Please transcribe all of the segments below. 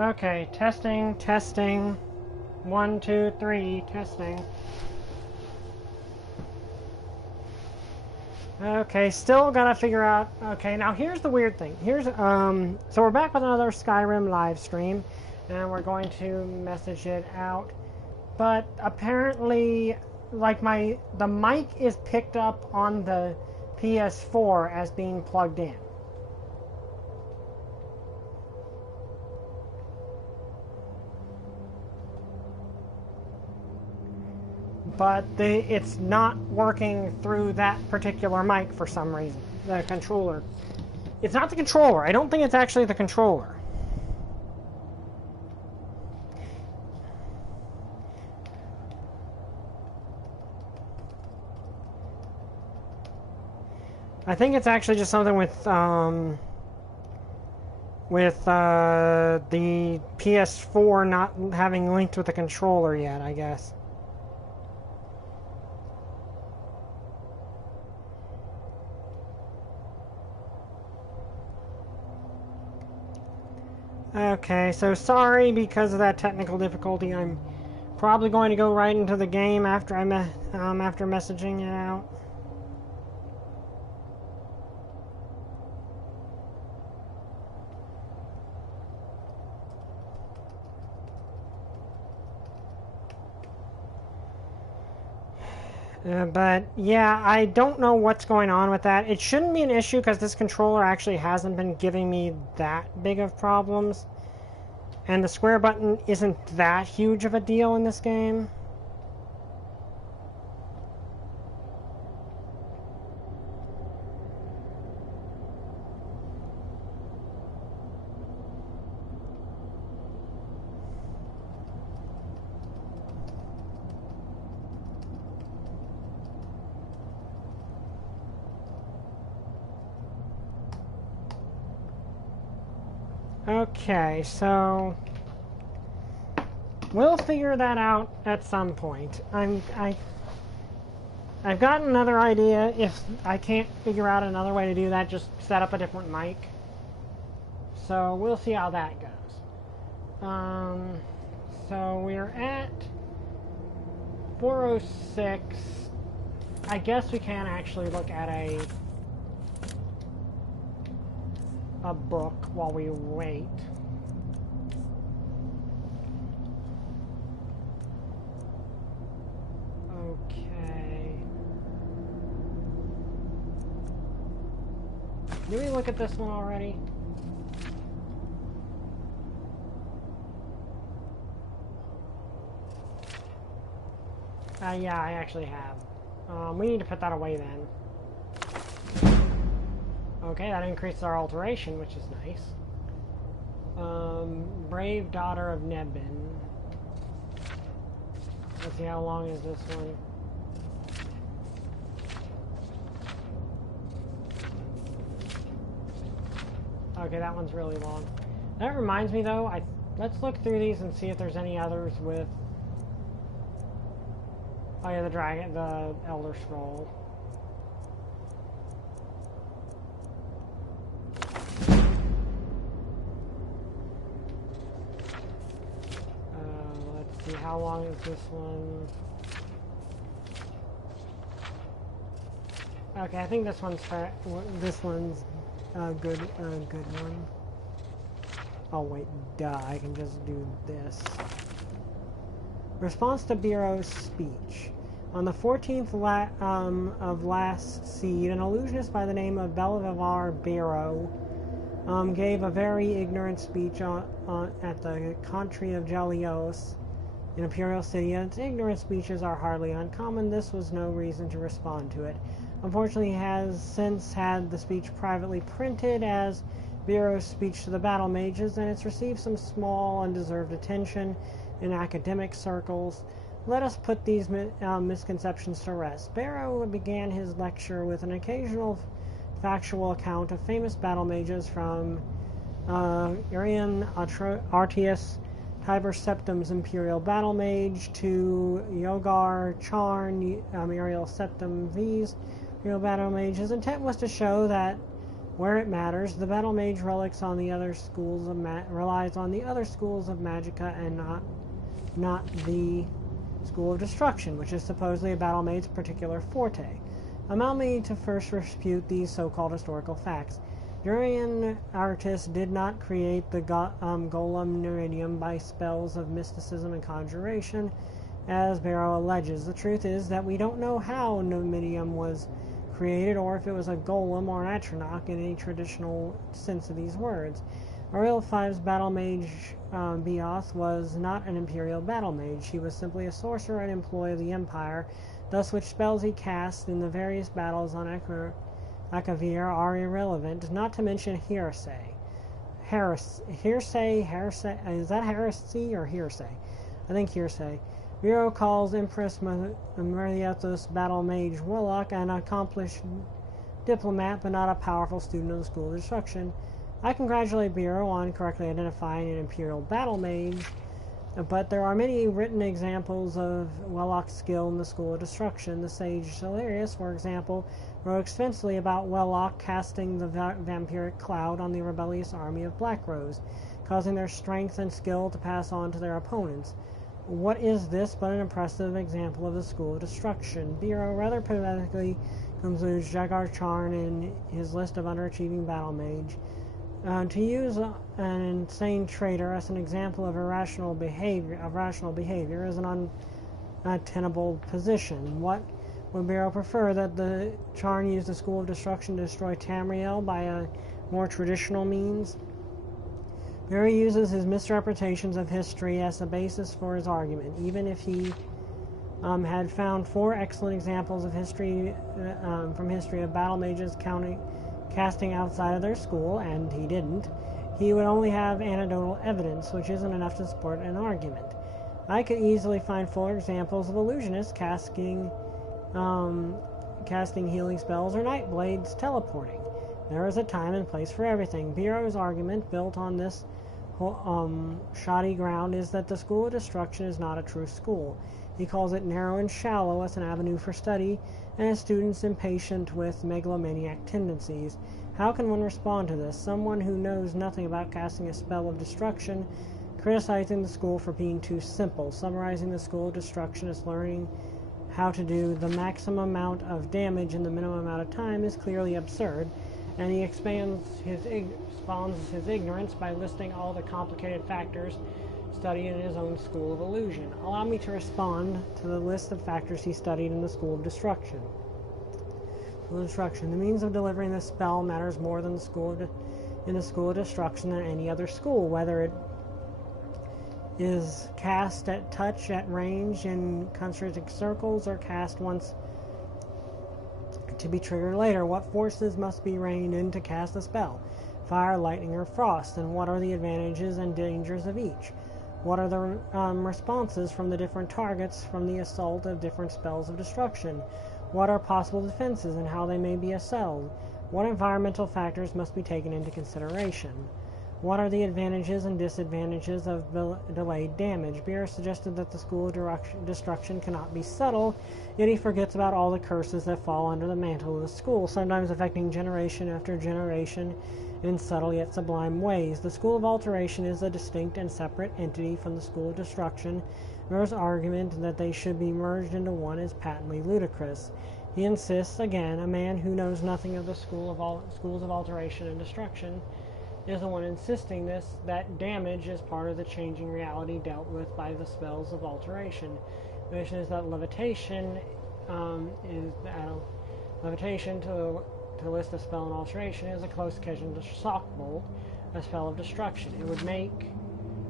Okay, testing, testing. 1, 2, 3, testing. Okay, still gotta figure out. Okay, now here's the weird thing. Here's so we're back with another Skyrim live stream, and we're going to message it out. But apparently, like the mic is picked up on the PS4 as being plugged in. But it's not working through that particular mic for some reason. The controller. It's not the controller. I don't think it's actually the controller. I think it's actually just something with the PS4 not having linked with the controller yet, I guess. Okay, so sorry because of that technical difficulty. I'm probably going to go right into the game after after messaging it out. But yeah, I don't know what's going on with that. It shouldn't be an issue because this controller actually hasn't been giving me that big of problems. And the square button isn't that huge of a deal in this game. Okay, so we'll figure that out at some point. I've got another idea. If I can't figure out another way to do that, just set up a different mic. So we'll see how that goes. So we're at 406. I guess we can actually look at a book while we wait. Okay. Did we look at this one already? Yeah, I actually have. We need to put that away then. Okay, that increases our alteration, which is nice. Brave Daughter of Nebin. Let's see, how long is this one? Okay, that one's really long. That reminds me though, let's look through these and see if there's any others with... Oh yeah, the Elder Scroll. Let's see, how long is this one? Okay, I think this one's a good one. Oh wait, duh, I can just do this. Response to Bero's speech. On the 14th of last seed, an illusionist by the name of Belivar Bero gave a very ignorant speech at the country of Jelios in Imperial City. Its ignorant speeches are hardly uncommon. This was no reason to respond to it. Unfortunately, he has since had the speech privately printed as Bero's speech to the battle mages, and it's received some small, undeserved attention in academic circles. Let us put these misconceptions to rest. Bero began his lecture with an occasional factual account of famous battle mages from Urian Artius, Tiber Septim's Imperial Battle Mage, to Yogar Charn, Muriel Septim V's Imperial Battle Mage. His intent was to show that Where it matters, the battle mage relies on the other schools of magicka and not the school of destruction, which is supposedly a battle mage's particular forte. Allow me to first dispute these so-called historical facts. Durian Artis did not create the golem Neridium by spells of mysticism and conjuration, as Barrow alleges. The truth is that we don't know how Neridium was created, or if it was a golem or an atronach in any traditional sense of these words. Aurel V's battle mage Beoth was not an imperial battle mage. He was simply a sorcerer and employee of the Empire, thus which spells he cast in the various battles on Akavir are irrelevant, not to mention hearsay. Hearsay, is that heresy or hearsay? I think hearsay. Bureau calls Empress Meriathos battle mage warlock an accomplished diplomat, but not a powerful student of the School of Destruction. I congratulate Bureau on correctly identifying an imperial battle mage, but there are many written examples of Wellock's skill in the School of Destruction. The sage Celerius, for example, wrote extensively about Wellock casting the vampiric cloud on the rebellious army of Black Rose, causing their strength and skill to pass on to their opponents. What is this but an impressive example of the School of Destruction? Bureau rather pathetically concludes Jagar Charn in his list of underachieving battle mage. To use an insane traitor as an example of rational behavior is an untenable position. What would Bureau prefer, that the Charn use the School of Destruction to destroy Tamriel by a more traditional means? Bureau uses his misrepresentations of history as a basis for his argument, even if he had found 4 excellent examples of history from history of battle mages casting outside of their school, and he didn't. He would only have anecdotal evidence, which isn't enough to support an argument. I could easily find 4 examples of illusionists casting healing spells or night blades teleporting. There is a time and place for everything. Bureau's argument, built on this shoddy ground, is that the School of Destruction is not a true school. He calls it narrow and shallow as an avenue for study, and his students impatient with megalomaniac tendencies. How can one respond to this? Someone who knows nothing about casting a spell of destruction, criticizing the school for being too simple, summarizing the School of Destruction as learning how to do the maximum amount of damage in the minimum amount of time is clearly absurd, and he expands his ignorance by listing all the complicated factors studied in his own School of Illusion. Allow me to respond to the list of factors he studied in the School of Destruction. The means of delivering this spell matters more than in the School of Destruction than any other school, whether it is cast at touch, at range, in concentric circles, or cast once to be triggered later. What forces must be reined in to cast a spell? Fire, lightning, or frost? And what are the advantages and dangers of each? What are the responses from the different targets from the assault of different spells of destruction? What are possible defenses and how they may be assailed? What environmental factors must be taken into consideration? What are the advantages and disadvantages of delayed damage? Beer suggested that the School of Destruction cannot be subtle, yet he forgets about all the curses that fall under the mantle of the school, sometimes affecting generation after generation in subtle yet sublime ways. The School of Alteration is a distinct and separate entity from the School of Destruction. Murr's argument that they should be merged into one is patently ludicrous. He insists, again, a man who knows nothing of the schools of Alteration and Destruction is the one insisting that damage is part of the changing reality dealt with by the spells of Alteration. The mission is that levitation to list a spell in Alteration is a close cousin to Shockbolt, a spell of destruction. It would make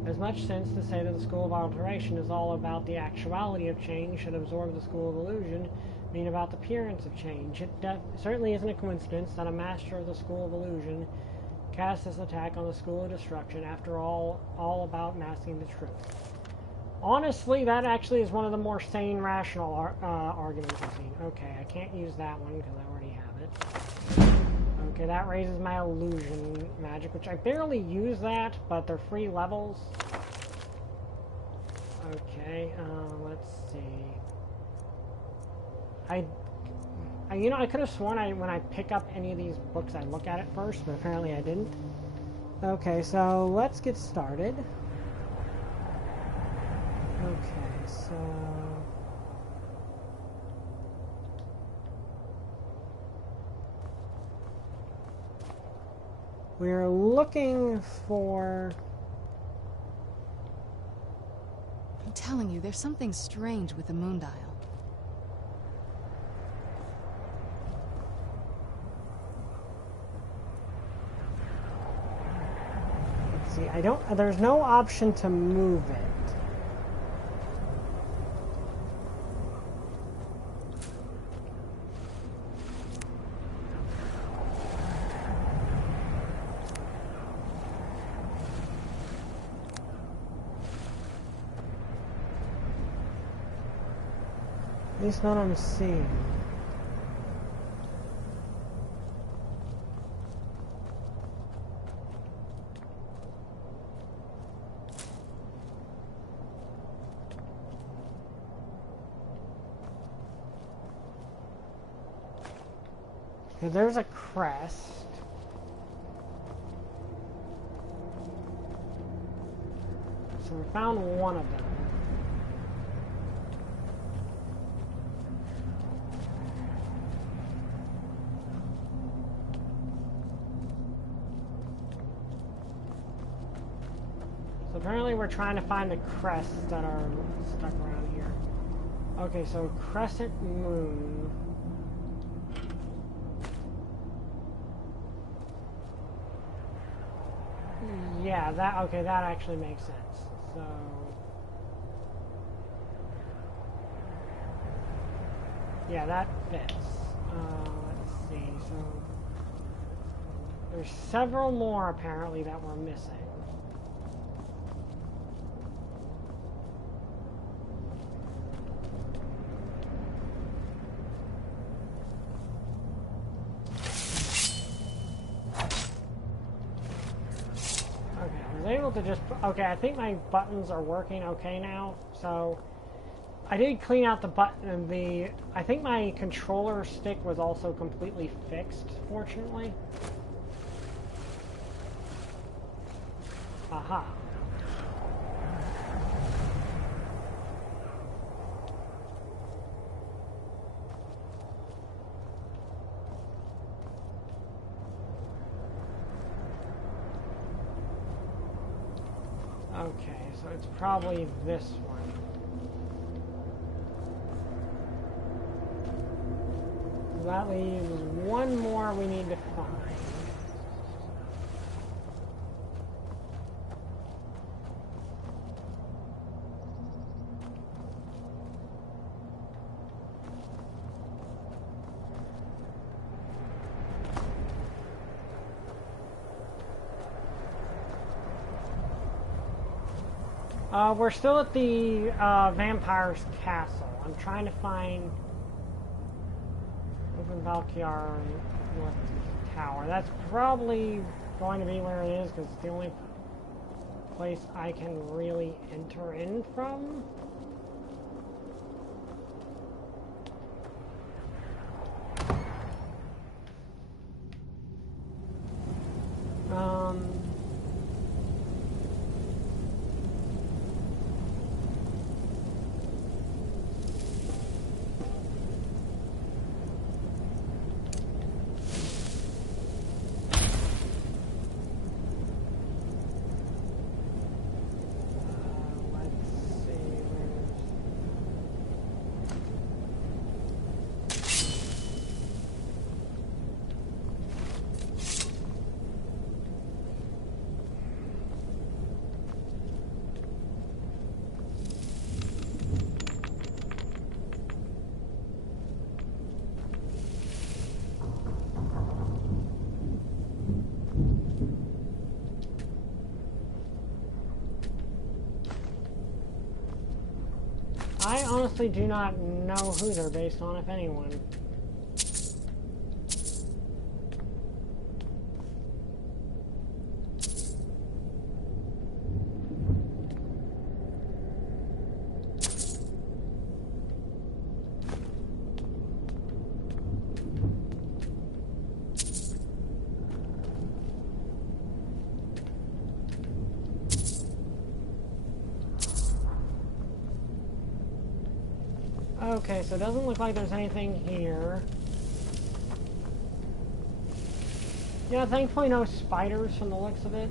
as much sense to say that the School of Alteration is all about the actuality of change, should absorb the School of Illusion, mean about the appearance of change. It certainly isn't a coincidence that a master of the School of Illusion cast this attack on the School of Destruction, after all about masking the truth. Honestly, that actually is one of the more sane, rational arguments I've seen. Okay, I can't use that one because I already have it. Okay, that raises my illusion magic, which I barely use that, but they're free levels. Okay, let's see. I You know, I could have sworn when I pick up any of these books, I look at it first, but apparently I didn't. Okay, so let's get started. Okay, so... we're looking for... I'm telling you, there's something strange with the moon dial. Let's see, there's no option to move it. At least not I'm seeing. Okay, there's a crest. So we found one of them. Apparently we're trying to find the crests that are stuck around here. Okay, so crescent moon. Yeah, that actually makes sense. So yeah, that fits. Let's see, so there's several more apparently that we're missing. To just okay, I think my buttons are working okay now. So I did clean out the button. I think my controller stick was also completely fixed, fortunately. Aha. Okay, so it's probably this one. That leaves one more we need to find. We're still at the vampire's castle. I'm trying to find Open Valkyar North Tower. That's probably going to be where it is because it's the only place I can really enter in from. I honestly do not know who they're based on, if anyone. Okay, so it doesn't look like there's anything here. Yeah, thankfully no spiders from the looks of it.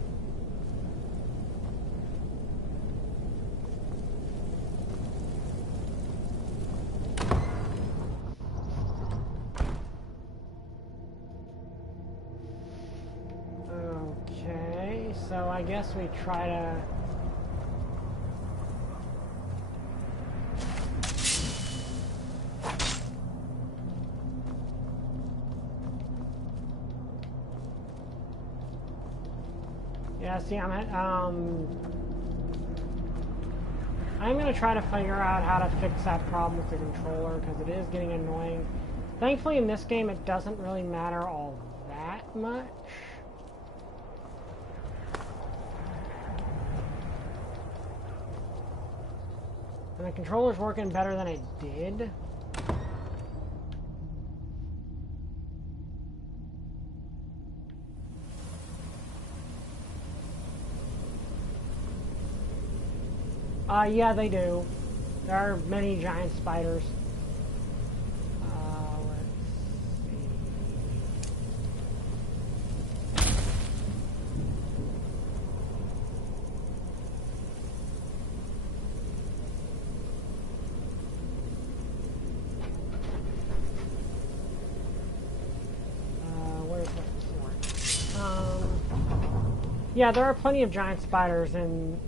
Okay, so I guess we try to... Yeah, see, I'm gonna try to figure out how to fix that problem with the controller, because it is getting annoying. Thankfully, in this game, it doesn't really matter all that much. And the controller's working better than it did. Yeah, they do. There are many giant spiders. Let's see. Where's the fort? Yeah, there are plenty of giant spiders in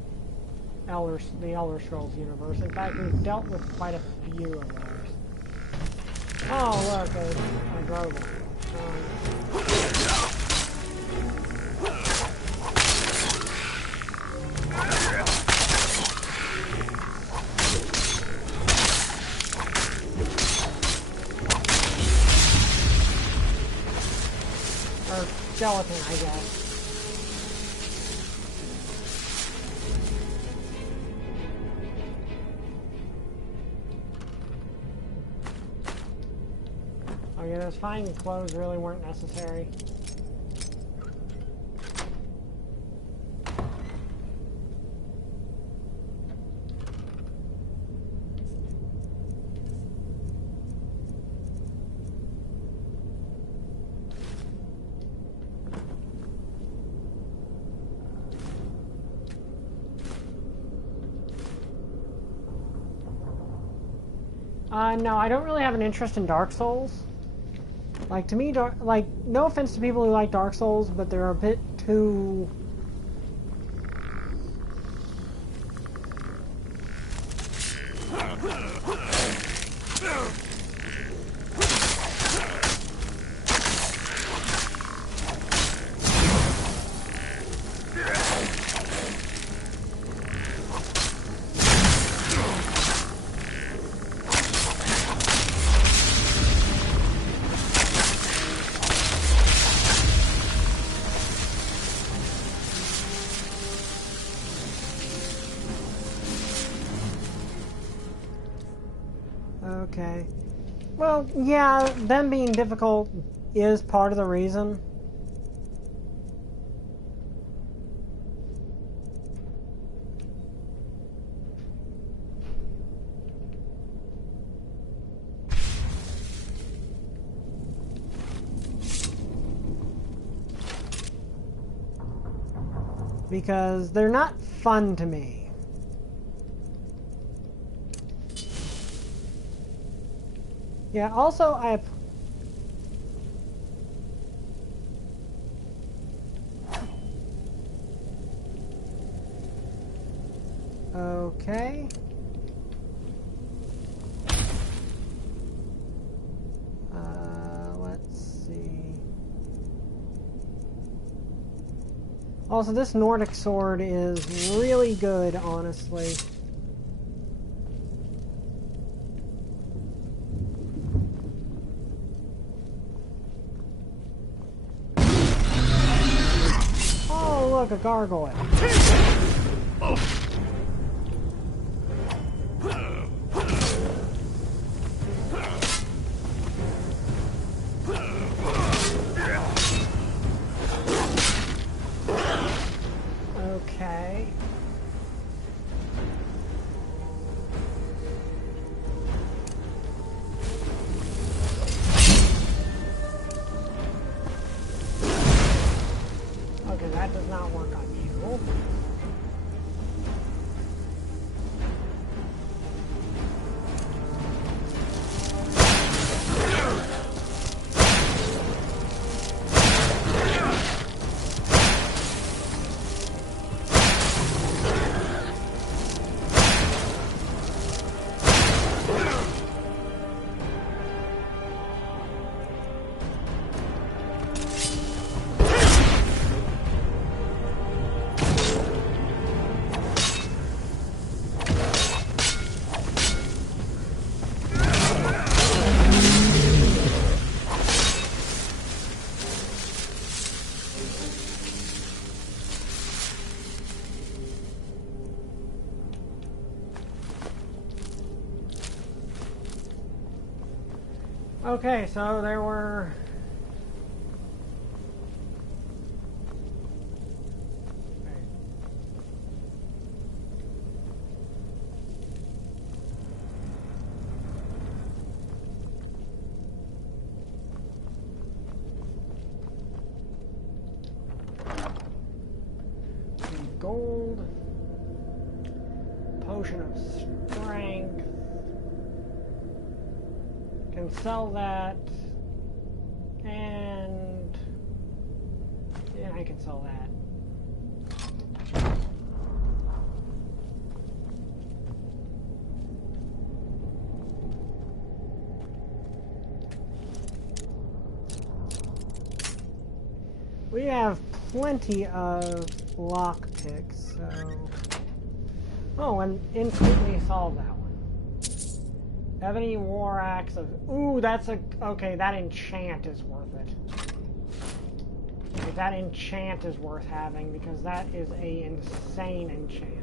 the Elder Scrolls universe. In fact, we've dealt with quite a few of those. Oh, look, a Grogan. Or skeleton, I guess. Okay, those fine clothes really weren't necessary. No, I don't really have an interest in Dark Souls. Like, to me, like, no offense to people who like Dark Souls, but they're a bit too... Okay. Well, yeah, them being difficult is part of the reason. Because they're not fun to me. Yeah, also, okay. Let's see. Also, this Nordic sword is really good, honestly. Look, a gargoyle. Okay. Okay, so there were... Gold, potion of strength, can sell that, and yeah, I can sell that. We have plenty of lockpicks, so... Oh, and instantly solved that one. Ebony War Axe of... Ooh, that's a... Okay, that enchant is worth it. Okay, that enchant is worth having, because that is a insane enchant.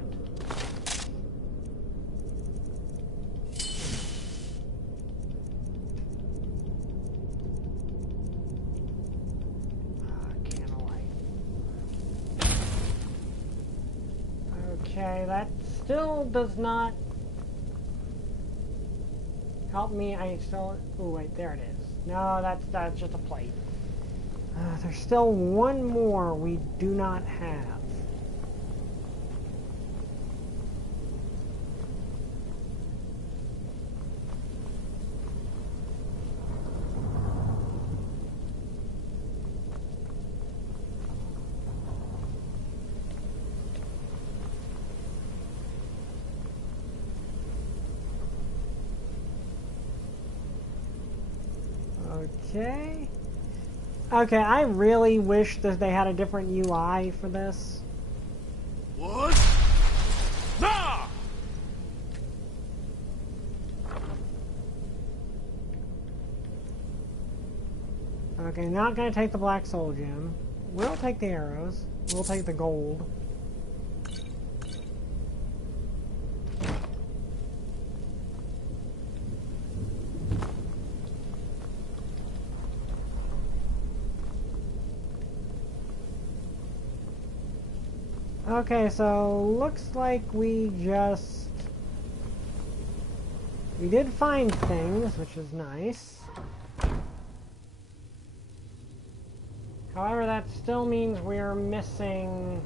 Okay, that still does not help me. I still... Ooh, wait, there it is. No, that's just a plate. There's still one more we do not have. Okay. Okay, I really wish that they had a different UI for this. What? Nah! Okay, not gonna take the Black Soul Gem. We'll take the arrows. We'll take the gold. Okay, so looks like we did find things, which is nice. However, that still means we're missing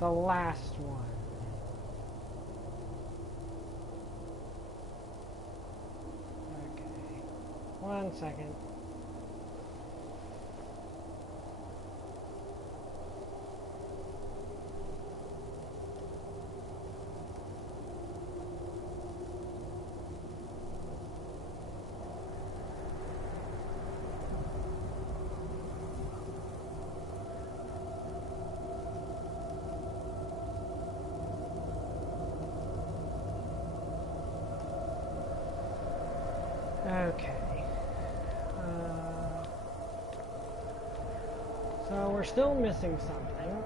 the last one. Okay, 1 second. Okay. So we're still missing something.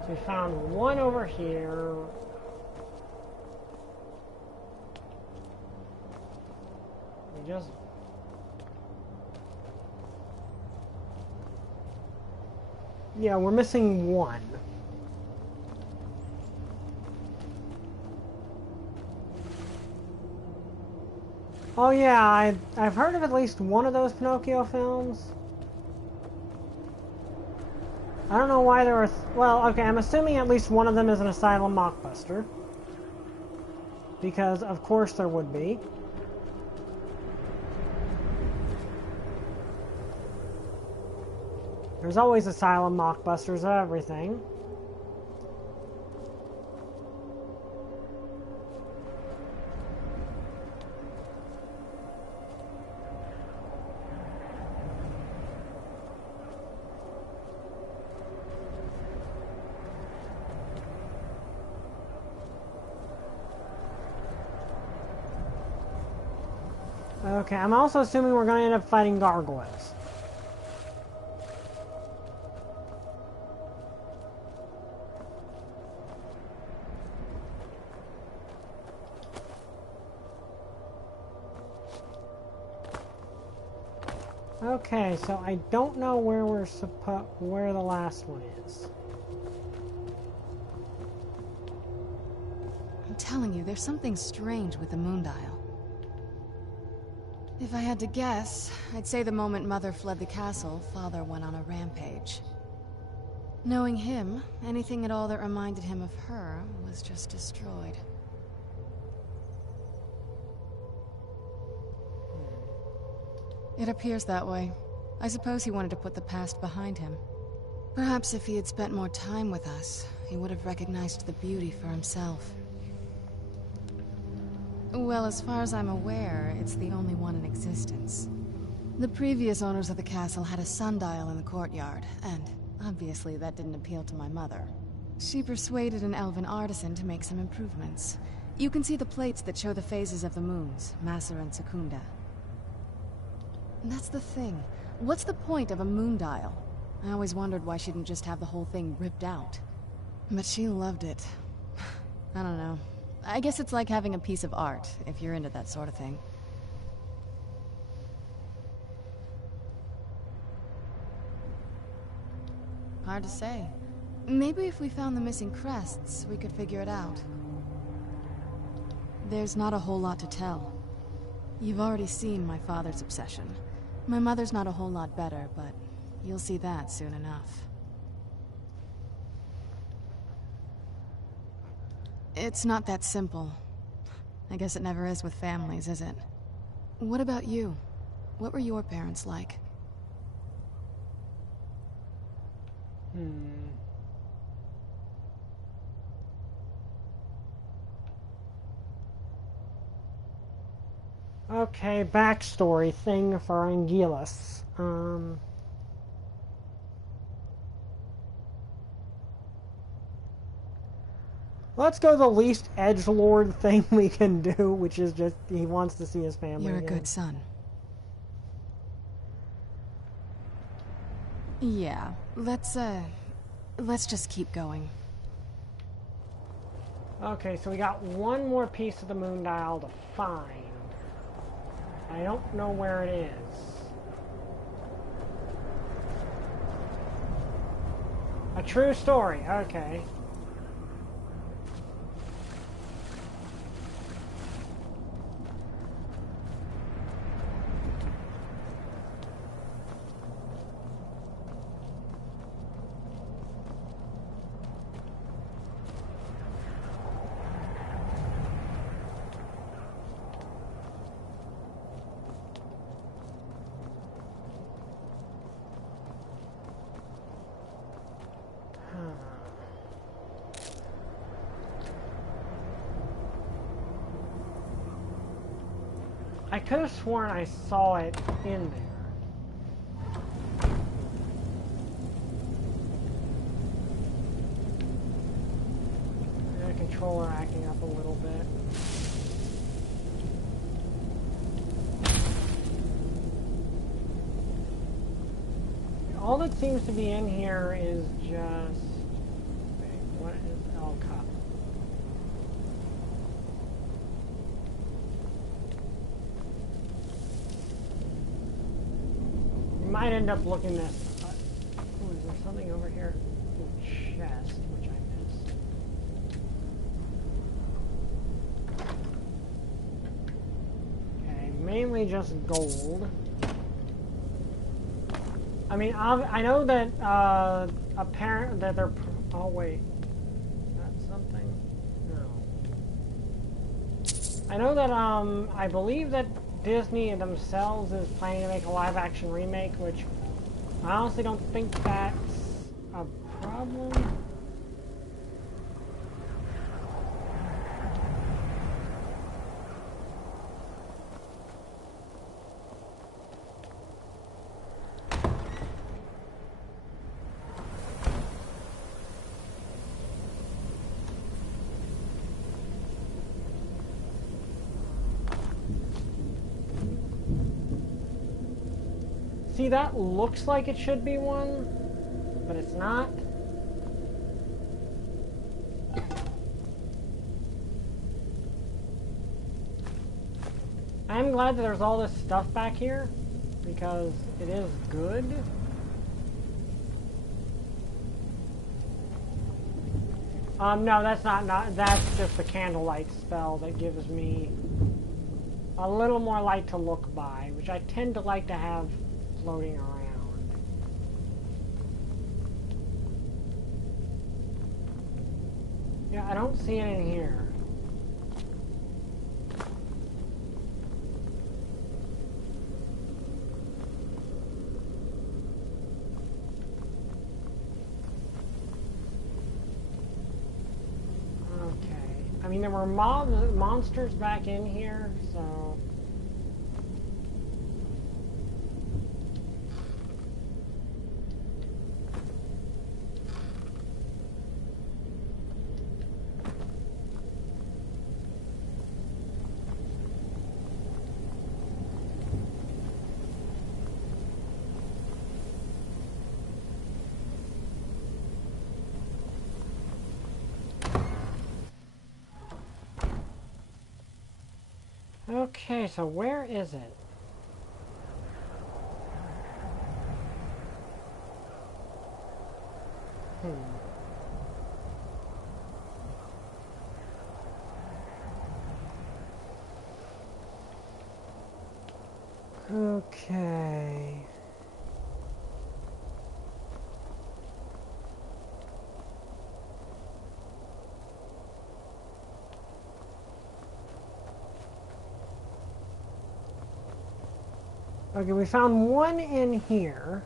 So we found one over here. We just... Yeah, we're missing one. Oh yeah, I've heard of at least one of those Pinocchio films. I don't know why there are... Well, okay, I'm assuming at least one of them is an Asylum mockbuster. Because, of course, there would be. There's always Asylum mockbusters of everything. Okay, I'm also assuming we're going to end up fighting gargoyles. Okay, so I don't know where where the last one is. I'm telling you, there's something strange with the moon dial. If I had to guess, I'd say the moment Mother fled the castle, Father went on a rampage. Knowing him, anything at all that reminded him of her was just destroyed. It appears that way. I suppose he wanted to put the past behind him. Perhaps if he had spent more time with us, he would have recognized the beauty for himself. Well, as far as I'm aware, it's the only one in existence. The previous owners of the castle had a sundial in the courtyard, and obviously that didn't appeal to my mother. She persuaded an elven artisan to make some improvements. You can see the plates that show the phases of the moons, Maser and Secunda. And that's the thing. What's the point of a moon dial? I always wondered why she didn't just have the whole thing ripped out. But she loved it. I don't know. I guess it's like having a piece of art, if you're into that sort of thing. Hard to say. Maybe if we found the missing crests, we could figure it out. There's not a whole lot to tell. You've already seen my father's obsession. My mother's not a whole lot better, but you'll see that soon enough. It's not that simple. I guess it never is with families, is it? What about you? What were your parents like? Okay, backstory thing for Angelus. Let's go the least edgelord thing we can do, which is just he wants to see his family. You're a again. good son. Yeah, let's just keep going. Okay, so we got one more piece of the moon dial to find. I don't know where it is. A true story, okay. I could have sworn I saw it in there. The controller acting up a little bit. All that seems to be in here is just... Wait, what is El Cup? Might end up looking this. Oh, is there something over here? Ooh, chest, which I missed. Okay, mainly just gold. I mean, I know that apparent that they're. Oh wait, that's something. No. I know that I believe that Disney themselves is planning to make a live-action remake, which I honestly don't think that's a problem. See, that looks like it should be one, but it's not. I'm glad that there's all this stuff back here. because it is good. No, that's not, that's just the candlelight spell that gives me a little more light to look by, which I tend to like to have floating around. Yeah, I don't see it in here. I mean, there were monsters back in here, so... Okay, so where is it? Okay. Okay, we found one in here.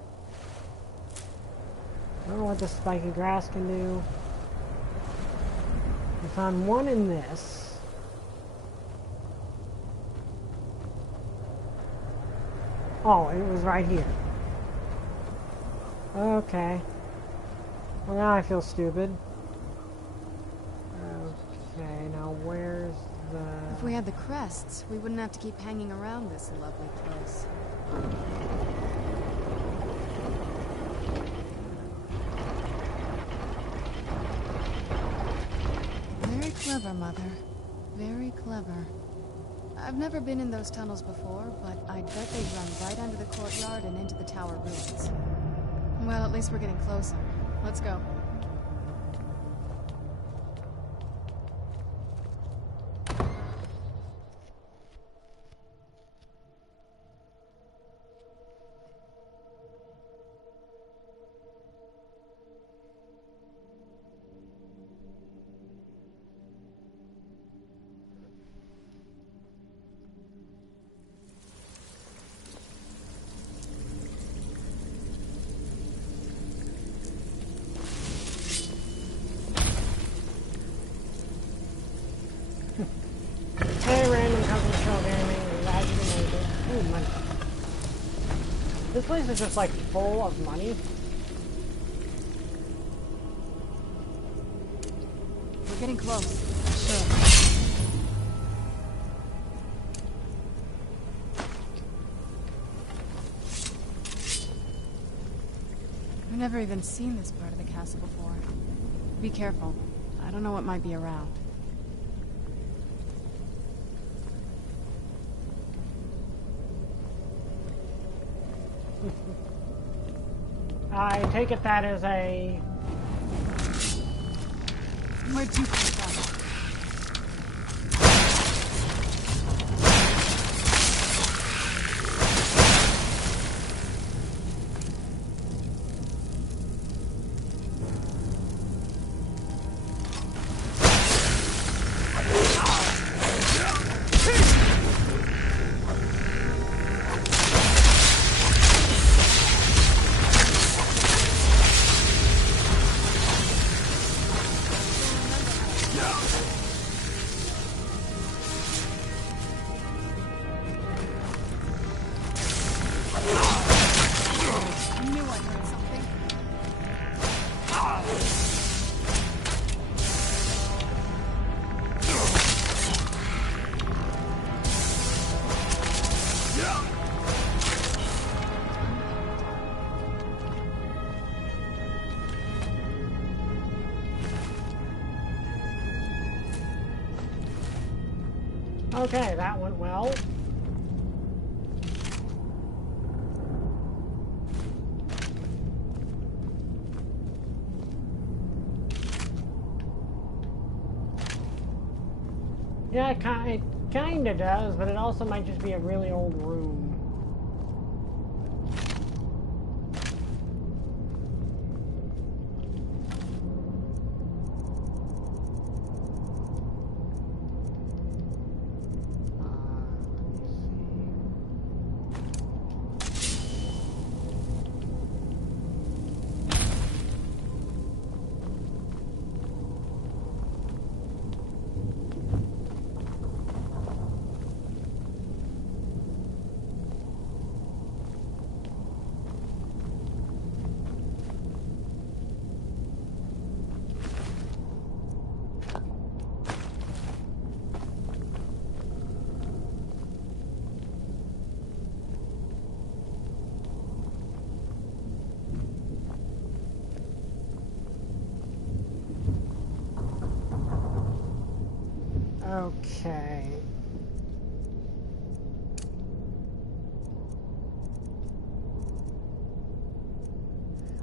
I don't know what the spiky grass can do. We found one in this. Oh, it was right here. Okay. Well, now I feel stupid. Okay, now where's the... If we had the crests, we wouldn't have to keep hanging around this lovely place. Very clever, Mother. Very clever. I've never been in those tunnels before, but I'd bet they'd run right under the courtyard and into the tower ruins. Well, at least we're getting closer. Let's go. This place is just like full of money. We're getting close. Sure. I've never even seen this part of the castle before. Be careful. I don't know what might be around. I take it that is a... Where'd you come from? Okay, that went well. Yeah, it kinda does, but it also might just be a really old room. Okay.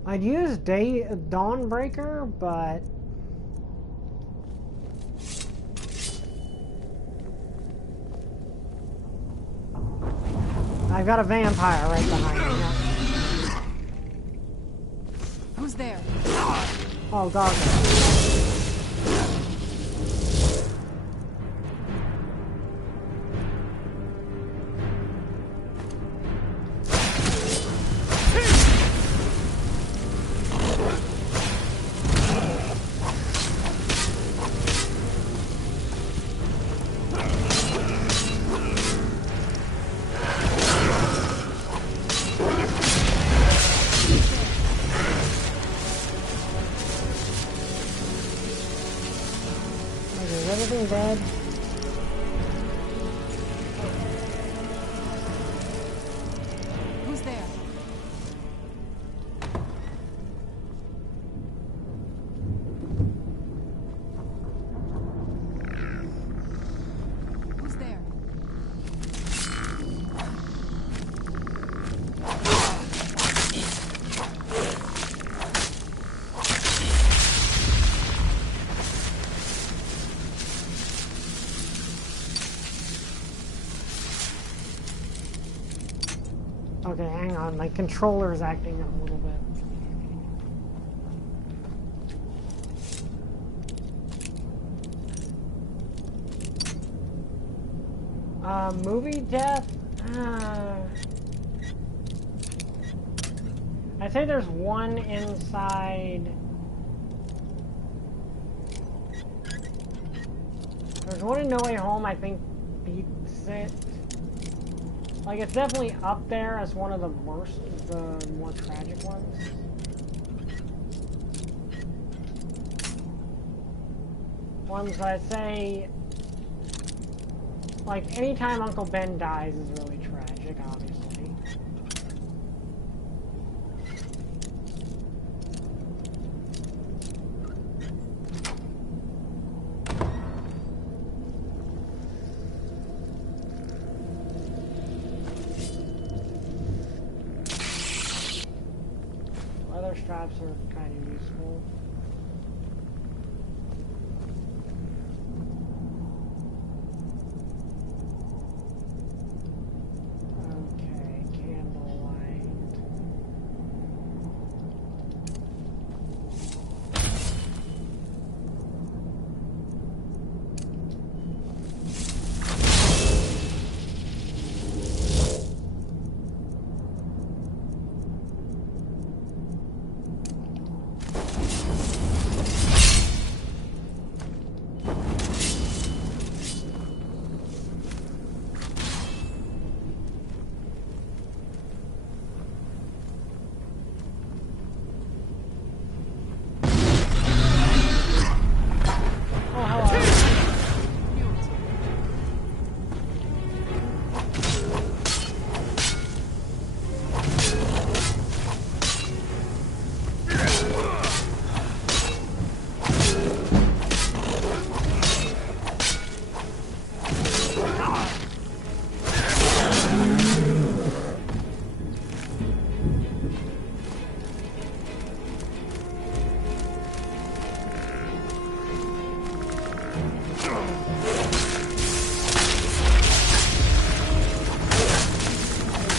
I'd use Dawnbreaker, but I've got a vampire right behind me. Who's there? Oh, God. Is everything dead? Who's there? Who's there? Okay, hang on. My controller's acting up a little bit. Movie death? I'd say there's one inside. There's one in No Way Home, I think beats it. Like, it's definitely up there as one of the worst, the more tragic ones. Ones I'd say, like, anytime Uncle Ben dies is really tragic, obviously. Leather straps are kind of useful. Okay, candlelight.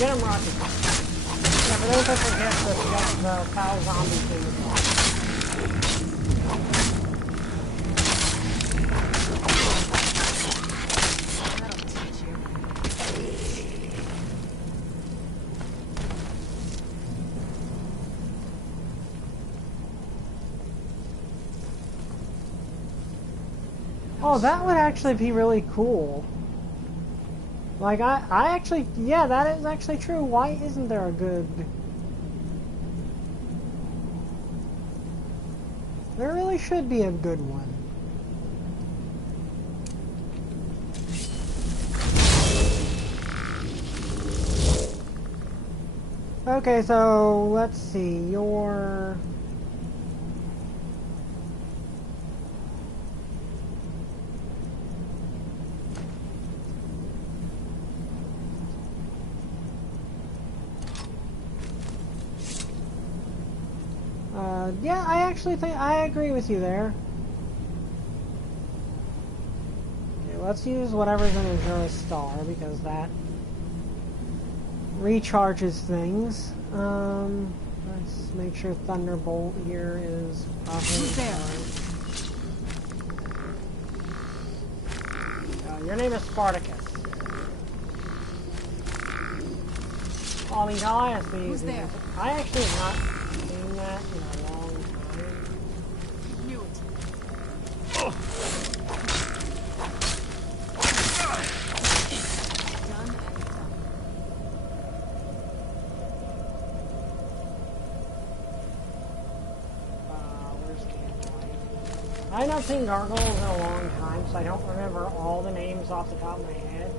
Get him, Rocky. Yeah, for those that forget, the foul zombie thing is on. That'll teach you. Oh, that would actually be really cool. Like, I actually, yeah, that is actually true. Why isn't there a good... There really should be a good one. Okay, so, let's see, your... yeah, I actually think I agree with you there. Okay, let's use whatever's in Azura's Star because that recharges things. Let's make sure Thunderbolt here is properly charged. Your name is Spartacus. Oh, I mean, Goliath, Who's there? I actually have not seen that in a long time. Knew it. Done and done. Where's Candlelight? I've not seen gargoyles in a long time, so I don't remember all the names off the top of my head.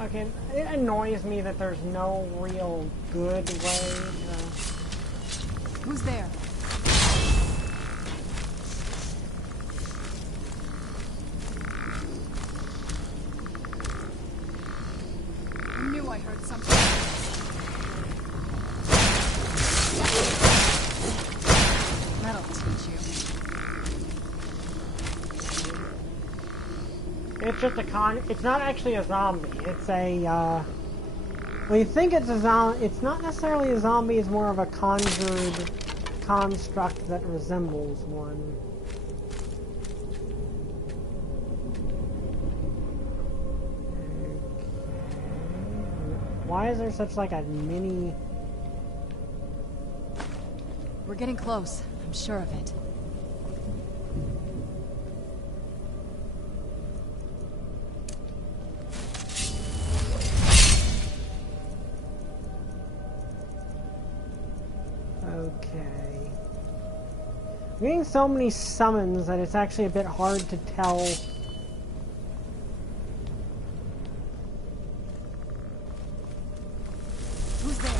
Okay, it annoys me that there's no real good way to... Who's there? I knew I heard something. That'll teach you. It's just a it's not actually a zombie. It's a, well, you think it's a zombie. It's not necessarily a zombie. It's more of a conjured construct that resembles one. Why is there such like a mini... We're getting close. I'm sure of it. Okay. We're getting so many summons that it's actually a bit hard to tell. Who's there?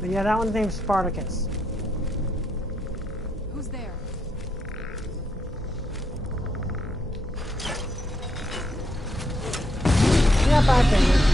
But yeah, that one's named Spartacus. Who's there? Yeah, back there.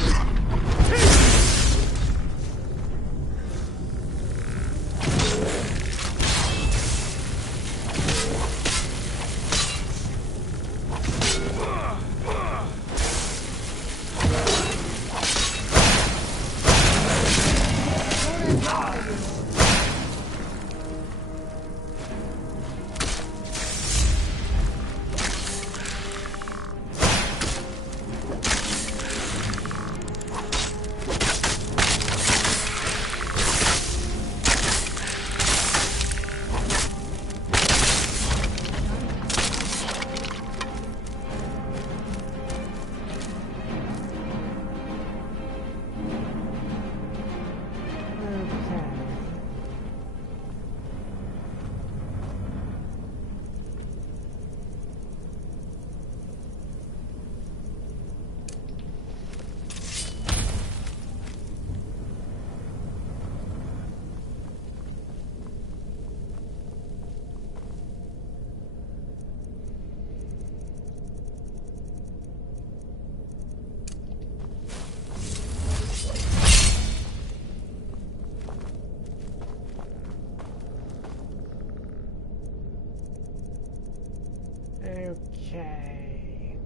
Okay.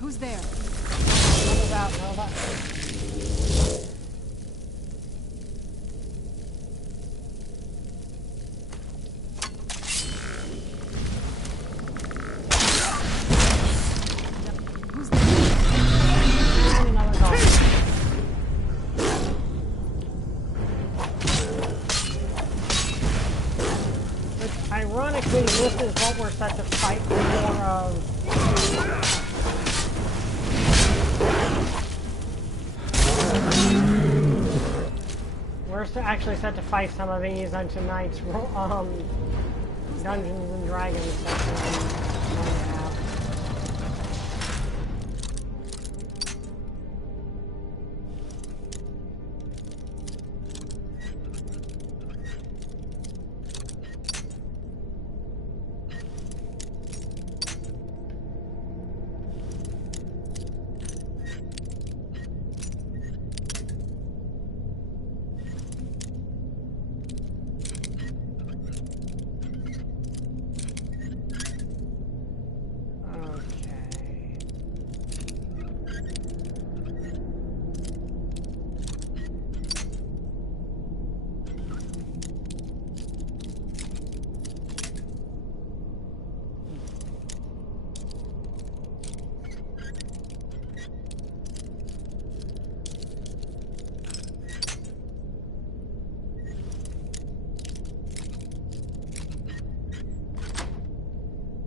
Who's there? What about Nova? Who's there? And another dog. Which, ironically, this is what we're set to fight more of. We're actually set to fight some of these on tonight's Dungeons and Dragons section.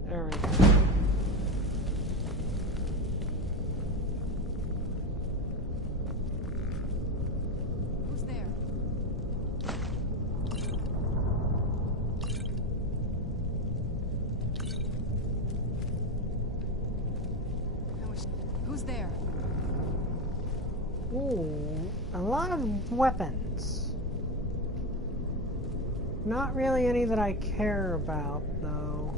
There we go. Who's there? Who's there? Ooh, a lot of weapons. Not really any that I care about, though.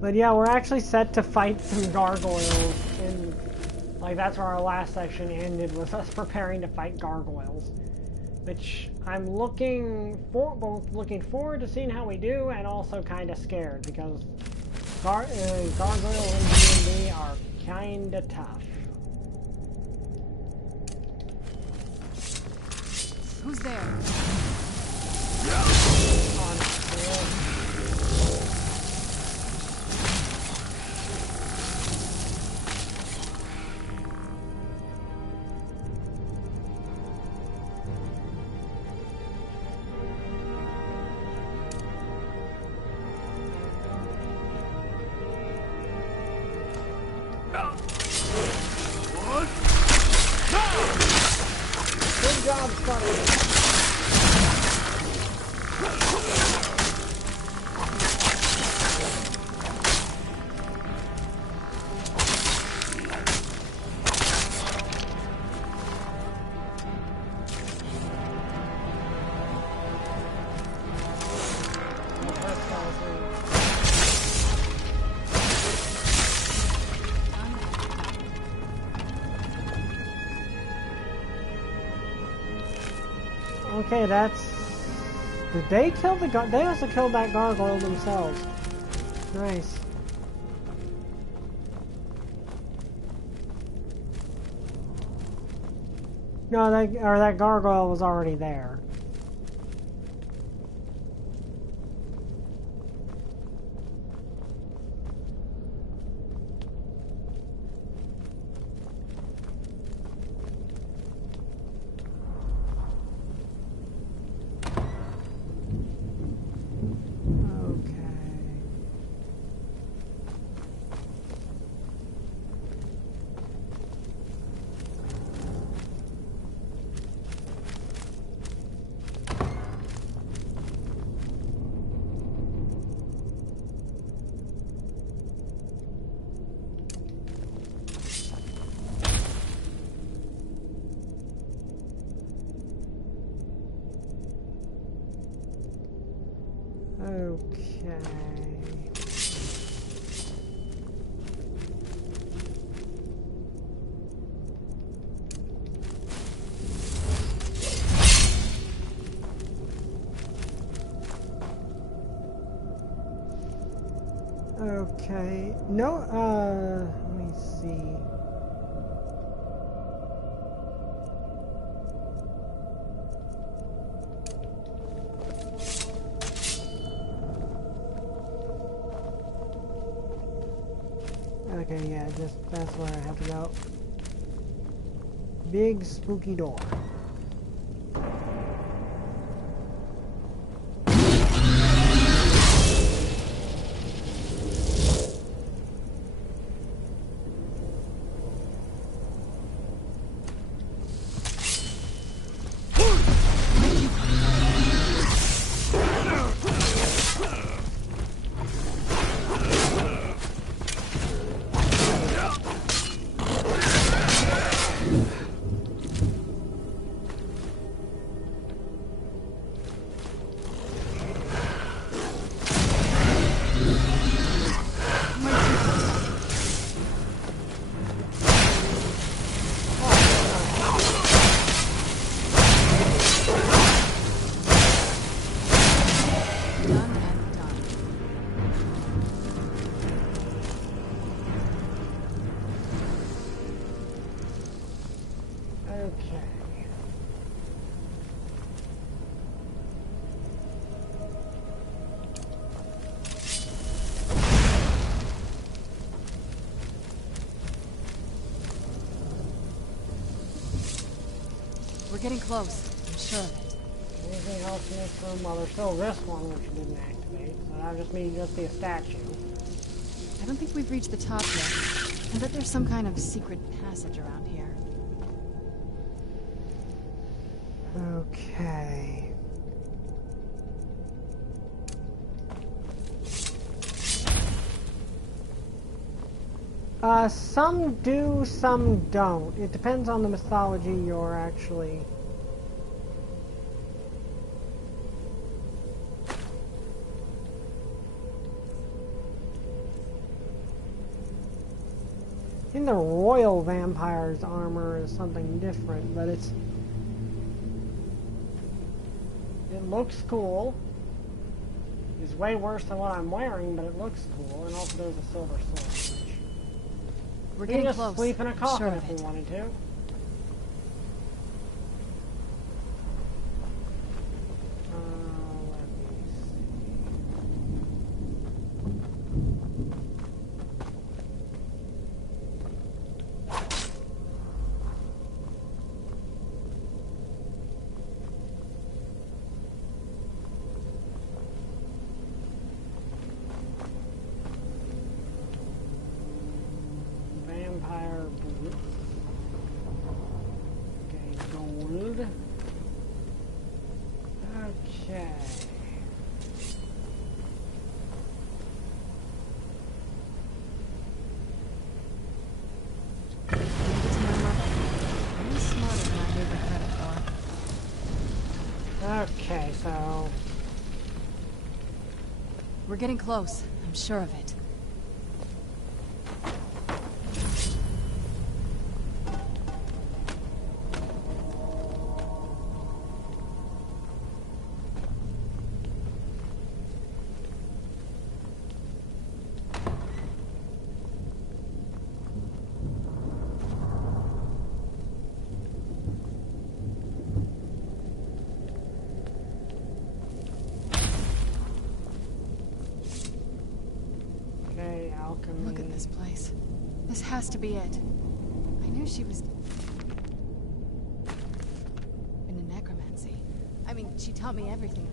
But yeah, we're actually set to fight some gargoyles, and like that's where our last section ended, was us preparing to fight gargoyles. Which I'm both looking forward to seeing how we do, and also kind of scared, because gargoyles in D&D are kind of tough. Who's there? Good job, Skyrim. Okay, that's... Did they kill the they also killed that gargoyle themselves. Nice. No, that gargoyle was already there. Okay. Okay. No, let me see. Okay, yeah, that's where I have to go. Big spooky door. We're getting close, I'm sure of it. Anything else in this room? Well, there's still this one, which you didn't activate, so that just means just be a statue. I don't think we've reached the top yet. I bet there's some kind of secret passage around here. Okay. Some do, some don't. It depends on the mythology you're actually... In the royal vampire's armor is something different, but it looks cool. It's way worse than what I'm wearing, but it looks cool, and also there's a silver sword. We're getting just close. Sleep in a coffin sure if we wanted to. Vampire boots. Okay, gold. Okay. Okay, so... We're getting close, I'm sure of it. Look at this place. This has to be it. I knew she was... in necromancy. I mean, she taught me everything.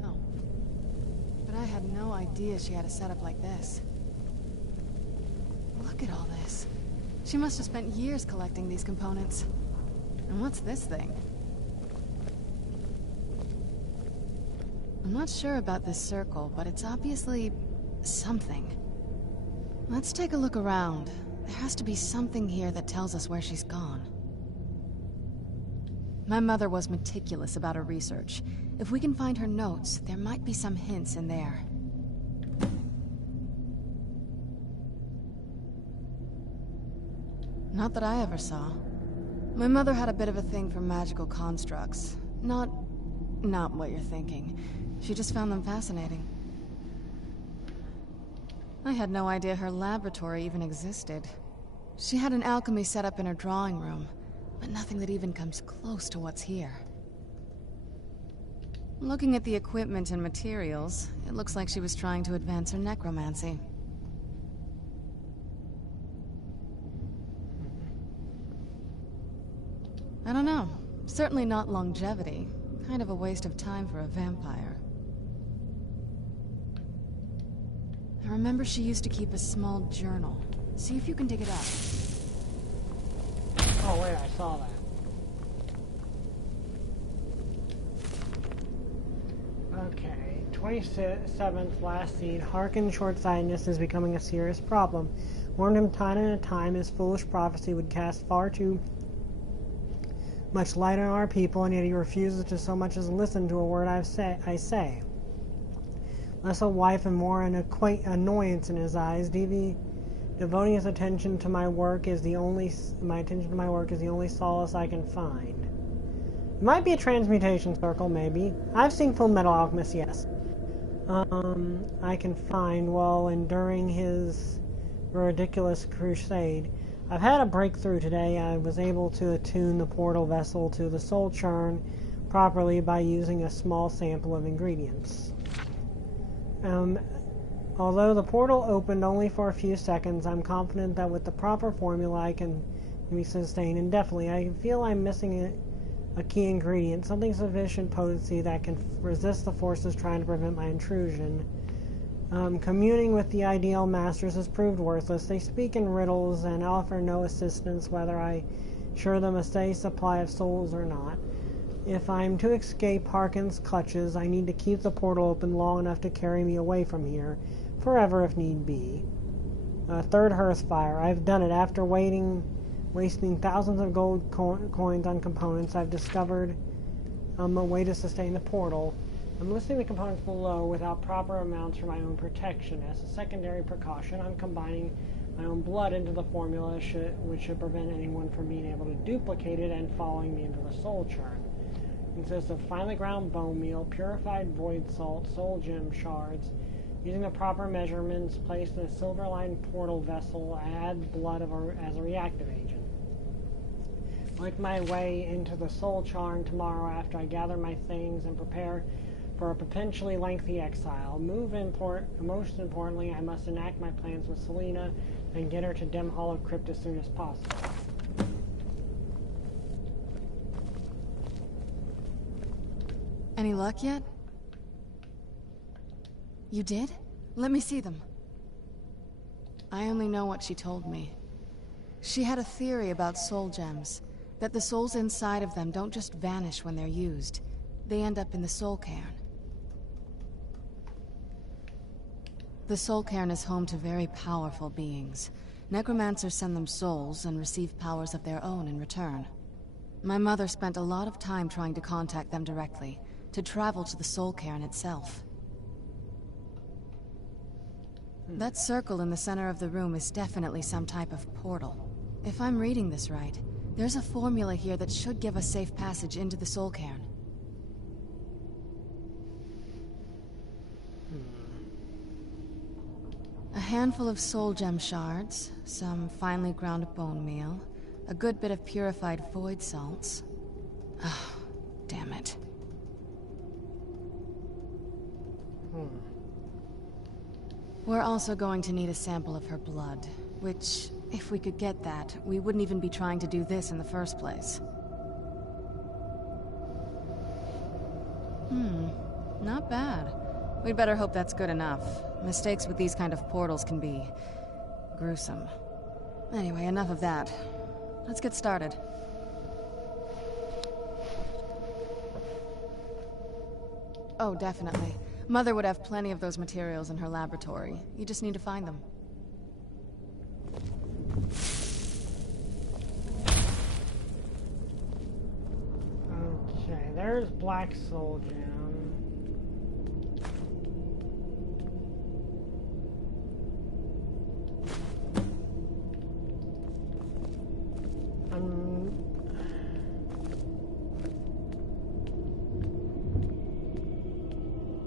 No. But I had no idea she had a setup like this. Look at all this. She must have spent years collecting these components. And what's this thing? I'm not sure about this circle, but it's obviously... something. Let's take a look around. There has to be something here that tells us where she's gone. My mother was meticulous about her research. If we can find her notes, there might be some hints in there. Not that I ever saw. My mother had a bit of a thing for magical constructs. Not what you're thinking. She just found them fascinating. I had no idea her laboratory even existed. She had an alchemy set up in her drawing room, but nothing that even comes close to what's here. Looking at the equipment and materials, it looks like she was trying to advance her necromancy. I don't know. Certainly not longevity. Kind of a waste of time for a vampire. I remember she used to keep a small journal. See if you can dig it up. Oh wait, I saw that. Okay, 27th last scene. Harkin's short-sightedness is becoming a serious problem. Warned him time and time his foolish prophecy would cast far too much light on our people, and yet he refuses to so much as listen to a word I say. Less a wife and more an annoyance in his eyes. Devoting his attention to my work is the only solace I can find. It might be a transmutation circle, maybe. I've seen Full Metal Alchemist, yes. I can find while enduring his ridiculous crusade. I've had a breakthrough today. I was able to attune the portal vessel to the soul churn properly by using a small sample of ingredients. Although the portal opened only for a few seconds, I'm confident that with the proper formula I can be sustained indefinitely. I feel I'm missing a key ingredient, something sufficient potency that can resist the forces trying to prevent my intrusion. Communing with the ideal masters has proved worthless. They speak in riddles and offer no assistance whether I assure them a steady supply of souls or not. If I'm to escape Harkin's clutches, I need to keep the portal open long enough to carry me away from here, forever if need be. Third Hearthfire. I've done it. After wasting thousands of gold coins on components, I've discovered a way to sustain the portal. I'm listing the components below without proper amounts for my own protection. As a secondary precaution, I'm combining my own blood into the formula, which should prevent anyone from being able to duplicate it and following me into the soul churn. It consists of finely ground bone meal, purified void salt, soul gem shards. Using the proper measurements, placed in a silver-lined portal vessel, add blood as a reactive agent. Make my way into the soul churn tomorrow after I gather my things and prepare for a potentially lengthy exile. Most importantly, I must enact my plans with Selena and get her to Dim Hollow Crypt as soon as possible. Any luck yet? You did? Let me see them. I only know what she told me. She had a theory about soul gems, that the souls inside of them don't just vanish when they're used. They end up in the soul cairn. The soul cairn is home to very powerful beings. Necromancers send them souls and receive powers of their own in return. My mother spent a lot of time trying to contact them directly, to travel to the soul cairn itself. That circle in the center of the room is definitely some type of portal. If I'm reading this right, there's a formula here that should give us safe passage into the soul cairn. A handful of soul gem shards, some finely ground bone meal, a good bit of purified void salts. Oh, damn it. We're also going to need a sample of her blood, which, if we could get that, we wouldn't even be trying to do this in the first place. Not bad. We'd better hope that's good enough. Mistakes with these kind of portals can be gruesome. Anyway, enough of that. Let's get started. Oh, definitely. Mother would have plenty of those materials in her laboratory. You just need to find them. there's Black Soul Gem.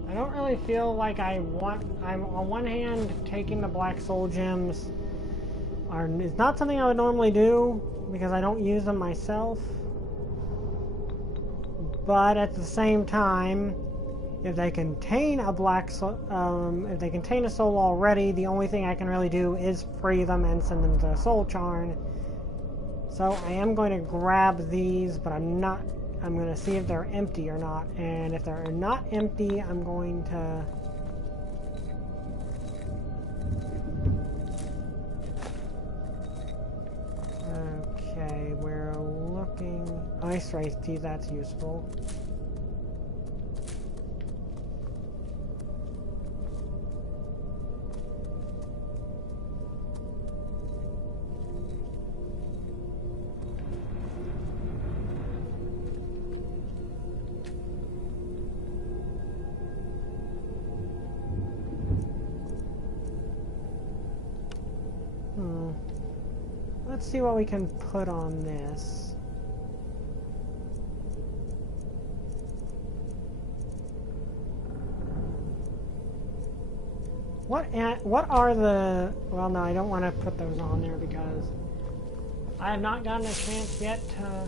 I don't really feel like I'm on one hand taking the Black Soul Gems is not something I would normally do because I don't use them myself. But at the same time, if they contain a if they contain a soul already, the only thing I can really do is free them and send them to a soul charn. So I am going to grab these, but I'm going to see if they're empty or not. And if they're not empty, I'm going to... Okay, we're looking... Ice Ray Teeth, that's useful. Let's see what we can put on this. What are the... Well, no, I don't want to put those on there because I have not gotten a chance yet to...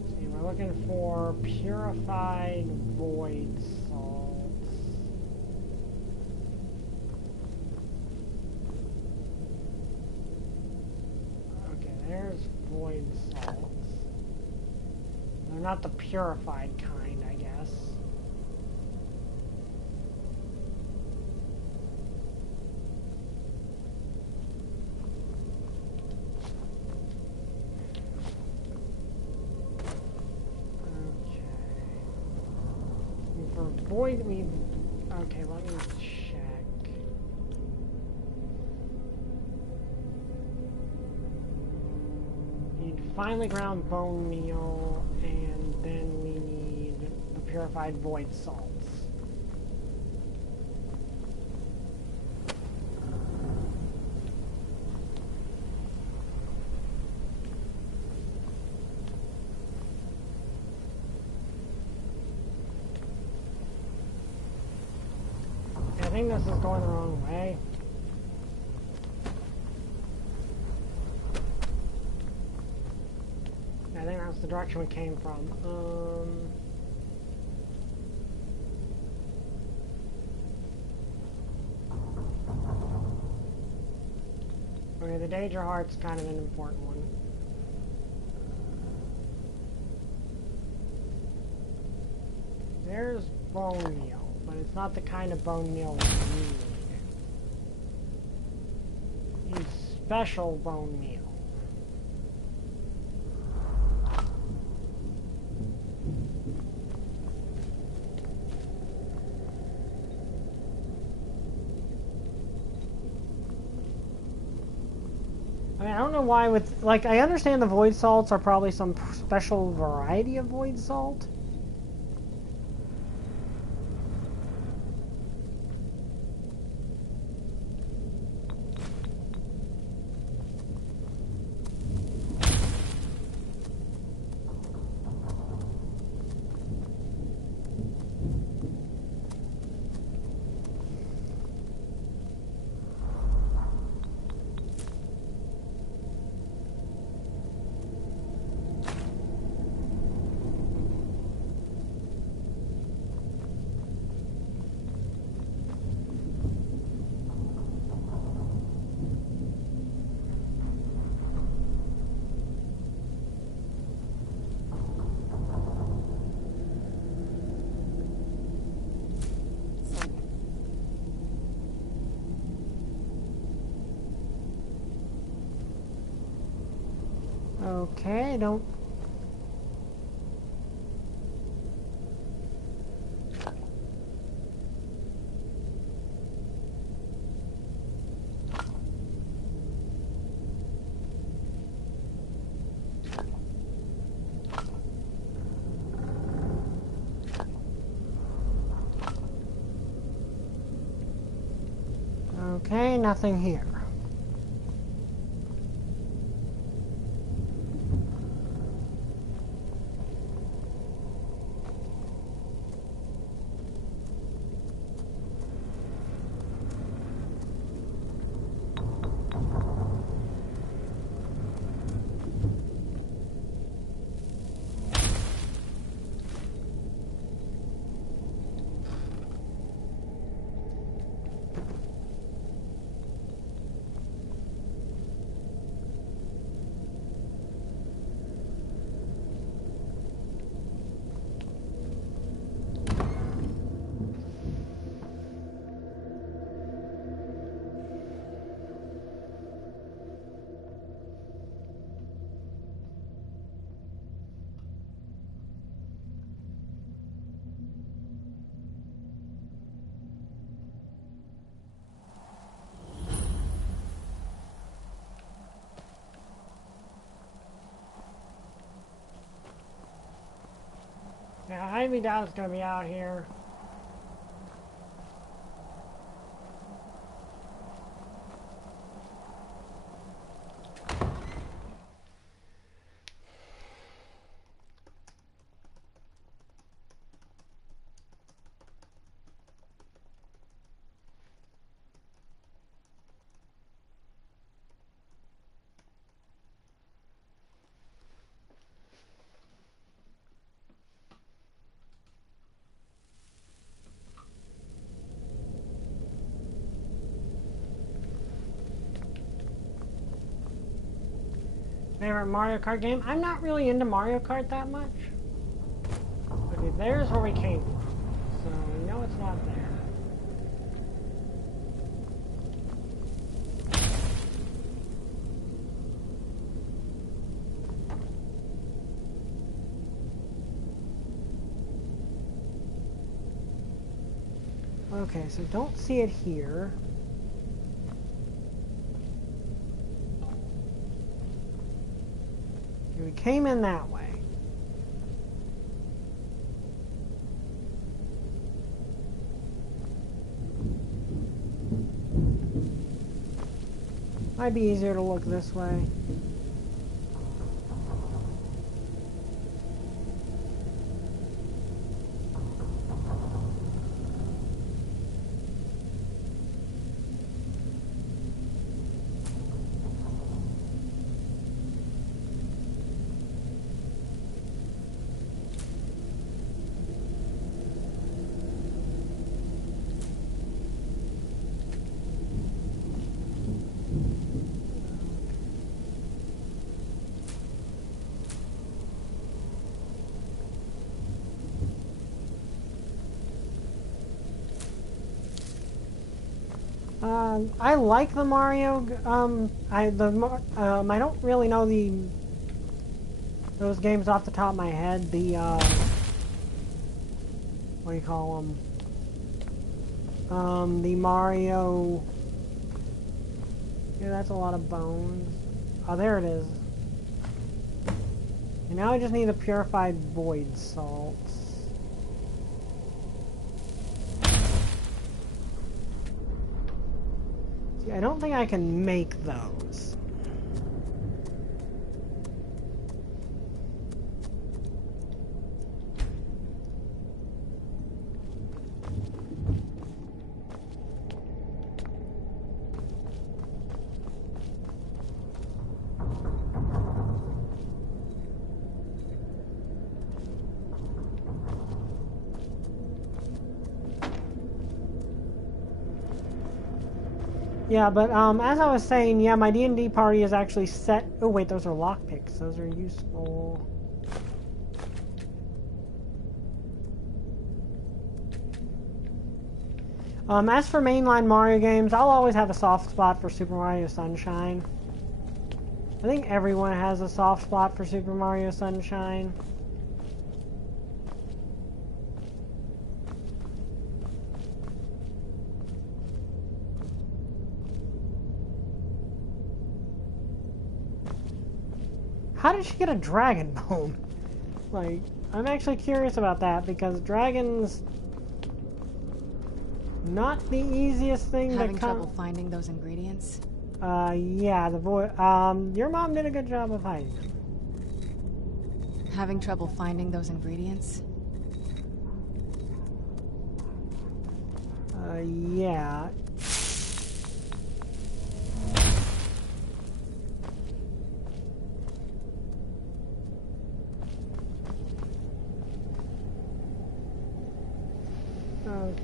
Let's see, we're looking for purified void salts. Okay, there's void salts. They're not the purified kind, I guess. Okay. For void, okay, let me check. Need finely ground bone meal, and then we need the purified void salts. I think this is going the wrong way. I think that's the direction we came from. Okay, the Danger Heart's kind of an important one. There's bone meal, but it's not the kind of bone meal we need. Need special bone meal. I mean, I don't know why with, like, I understand the void salts are probably some special variety of void salt. Okay, I don't... Okay, nothing here. Yeah, I highly doubt it's gonna be out here. Favorite Mario Kart game? I'm not really into Mario Kart that much. Okay, there's where we came from. So we know it's not there. Okay, so don't see it here. We came in that way. Might be easier to look this way. I like the Mario. I don't really know those games off the top of my head. The what do you call them? The Mario. Yeah, that's a lot of bones. Oh, there it is. And now I just need the purified void salts. I don't think I can make those. Yeah, but as I was saying, yeah, my D&D party is actually set. Oh wait, those are lockpicks. Those are useful. As for mainline Mario games, I'll always have a soft spot for Super Mario Sunshine. I think everyone has a soft spot for Super Mario Sunshine. How did she get a dragon bone? Like, I'm actually curious about that because dragons Not the easiest thing to Having trouble finding those ingredients? Yeah, your mom did a good job of hiding them. Having trouble finding those ingredients? Yeah. Okay.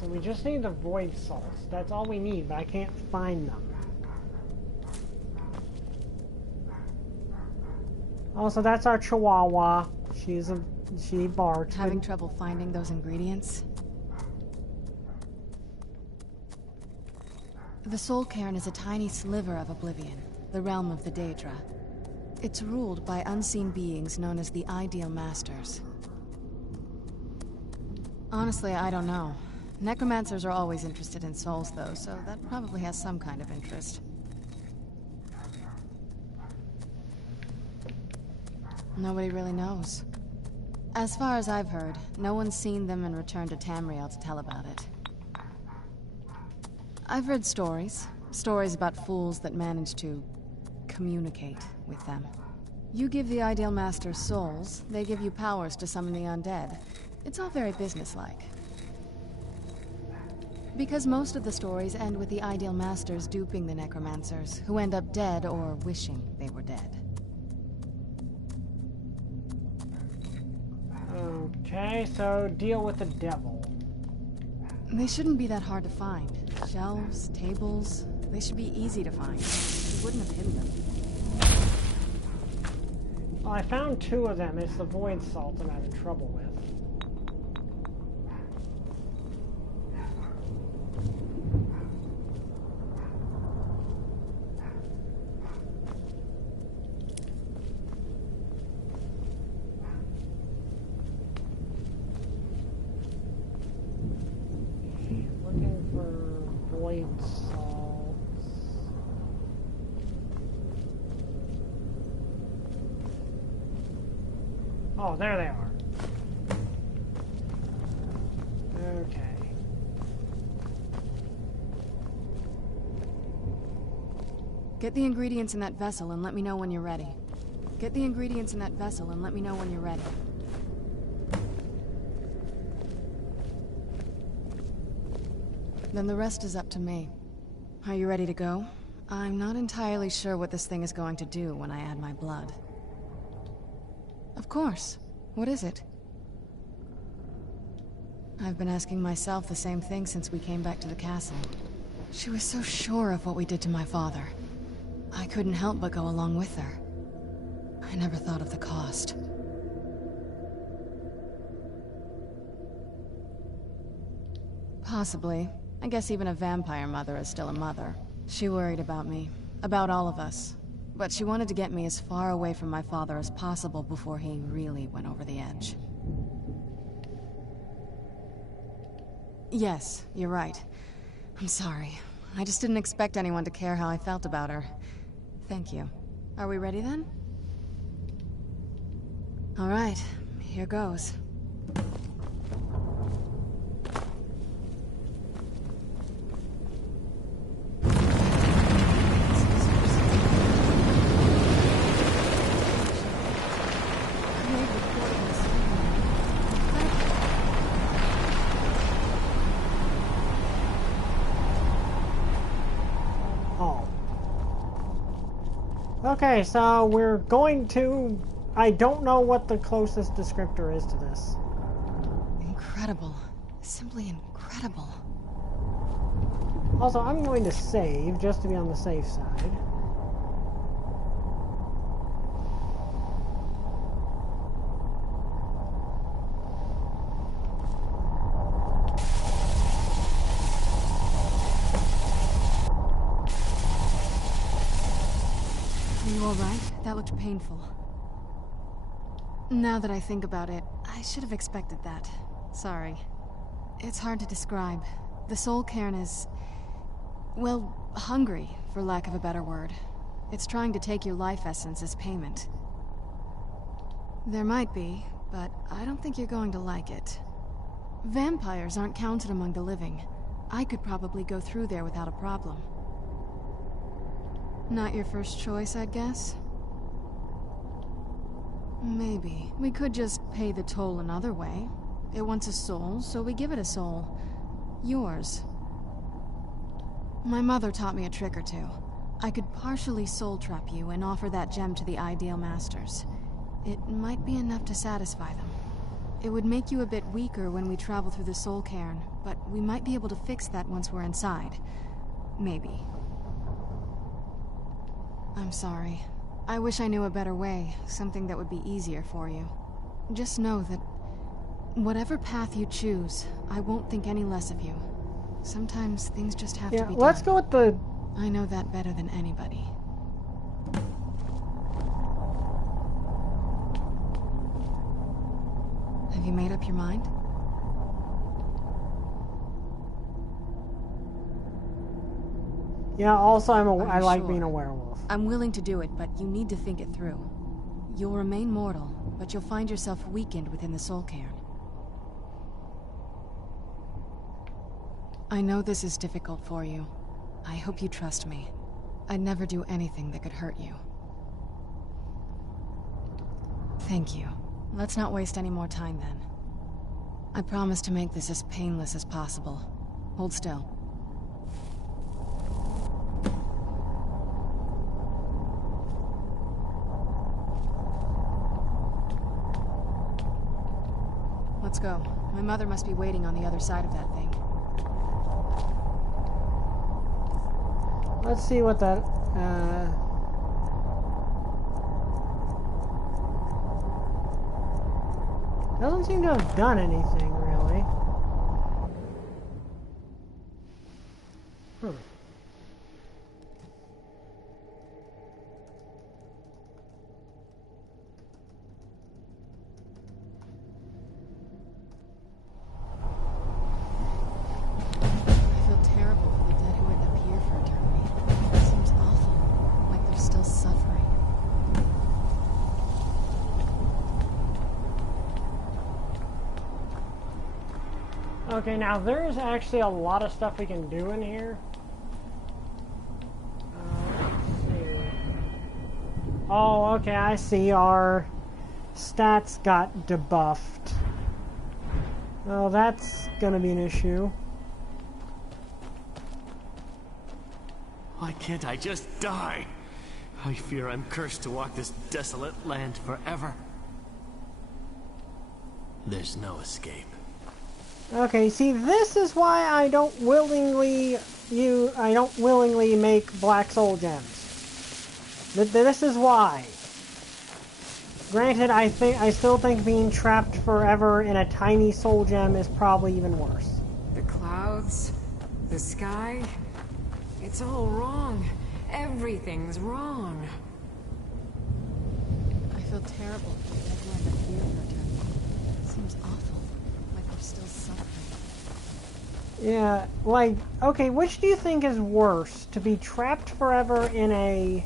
So we just need the void salts. That's all we need, but I can't find them. Also, that's our Chihuahua. She barks. Having trouble finding those ingredients? The Soul Cairn is a tiny sliver of Oblivion, the realm of the Daedra. It's ruled by unseen beings known as the Ideal Masters. Honestly, I don't know. Necromancers are always interested in souls, though, so that probably has some kind of interest. Nobody really knows. As far as I've heard, no one's seen them and returned to Tamriel to tell about it. I've heard stories. Stories about fools that manage to communicate with them. You give the Ideal Masters souls, they give you powers to summon the undead. It's all very businesslike. Because most of the stories end with the Ideal Masters duping the Necromancers, who end up dead or wishing they were dead. Okay, so deal with the devil. They shouldn't be that hard to find. Shelves, tables, they should be easy to find. You wouldn't have hidden them. Well, I found 2 of them. It's the void salt I'm having trouble with. Looking for void salts. Oh, there they are. Okay. Get the ingredients in that vessel and let me know when you're ready. Get the ingredients in that vessel and let me know when you're ready. Then the rest is up to me. Are you ready to go? I'm not entirely sure what this thing is going to do when I add my blood. Of course. What is it? I've been asking myself the same thing since we came back to the castle. She was so sure of what we did to my father. I couldn't help but go along with her. I never thought of the cost. Possibly. I guess even a vampire mother is still a mother. She worried about me, about all of us. But she wanted to get me as far away from my father as possible before he really went over the edge. Yes, you're right. I'm sorry. I just didn't expect anyone to care how I felt about her. Thank you. Are we ready then? All right, here goes. Okay, so we're going to... I don't know what the closest descriptor is to this. Incredible. Simply incredible. Also, I'm going to save, just to be on the safe side. All right, that looked painful. Now that I think about it, I should have expected that. Sorry. It's hard to describe. The soul cairn is... well, hungry, for lack of a better word. It's trying to take your life essence as payment. There might be, but I don't think you're going to like it. Vampires aren't counted among the living. I could probably go through there without a problem. Not your first choice, I'd guess? Maybe. We could just pay the toll another way. It wants a soul, so we give it a soul. Yours. My mother taught me a trick or two. I could partially soul trap you and offer that gem to the ideal masters. It might be enough to satisfy them. It would make you a bit weaker when we travel through the soul cairn, but we might be able to fix that once we're inside. Maybe. I'm sorry. I wish I knew a better way, something that would be easier for you. Just know that whatever path you choose, I won't think any less of you. Sometimes things just have to be done. Let's go with the... I know that better than anybody. Have you made up your mind? Yeah, also I like being a werewolf. I'm willing to do it, but you need to think it through. You'll remain mortal, but you'll find yourself weakened within the soul cairn. I know this is difficult for you. I hope you trust me. I'd never do anything that could hurt you. Thank you. Let's not waste any more time then. I promise to make this as painless as possible. Hold still. Let's go. My mother must be waiting on the other side of that thing. Let's see what that... doesn't seem to have done anything, really. I feel terrible for the dead who had to appear for eternity. It seems awful, like they're still suffering. Okay, now there's actually a lot of stuff we can do in here. Let's see. Oh, okay, I see. Our stats got debuffed. Oh, that's gonna be an issue. Why can't I just die? I fear I'm cursed to walk this desolate land forever. There's no escape. Okay, see, this is why I don't willingly make black soul gems. This is why. Granted, I still think being trapped forever in a tiny soul gem is probably even worse. The clouds, the sky, it's all wrong. Everything's wrong. I feel terrible for the dead who had to appear for eternity. It seems awful, like they're still suffering. Yeah, like, okay, which do you think is worse? To be trapped forever in a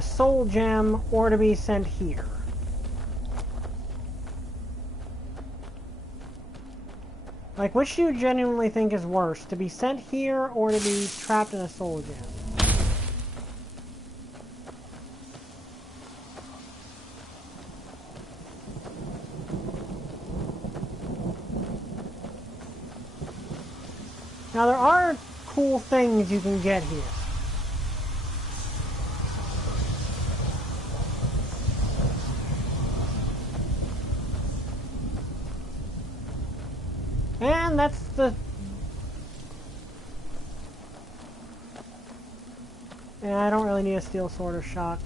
soul gem, or to be sent here? Like, which do you genuinely think is worse? To be sent here, or to be trapped in a soul gem? Now, there are cool things you can get here. And that's the... Yeah, I don't really need a steel sword or shock.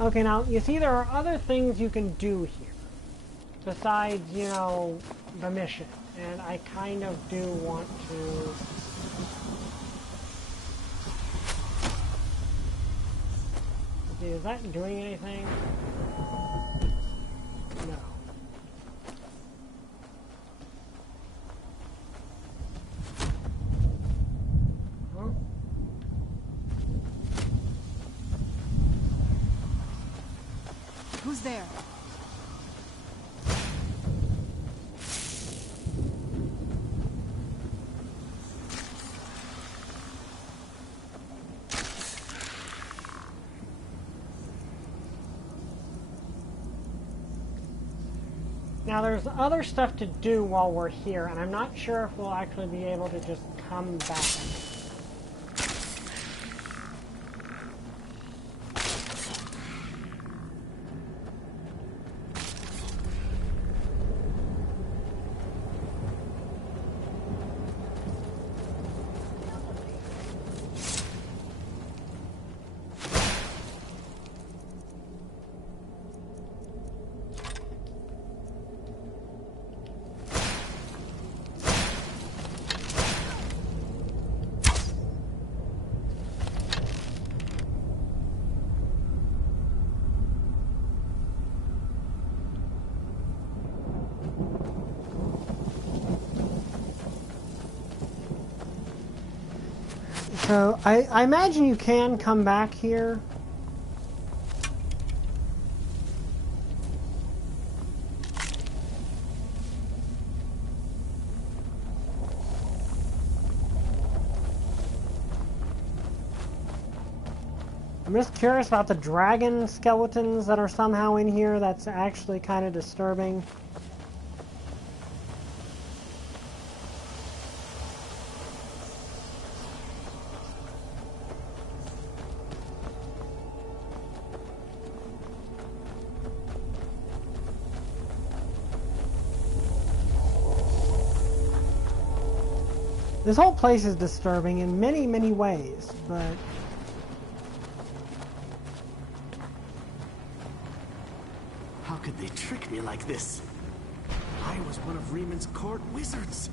Okay, now, you see there are other things you can do here. Besides, you know, the mission. And I kind of do want to... See, is that doing anything? No. Huh? Who's there? Now there's other stuff to do while we're here, and I'm not sure if we'll actually be able to just come back. So, I imagine you can come back here. I'm just curious about the dragon skeletons that are somehow in here. That's actually kind of disturbing. This whole place is disturbing in many, many ways, but... How could they trick me like this? I was one of Riemann's court wizards.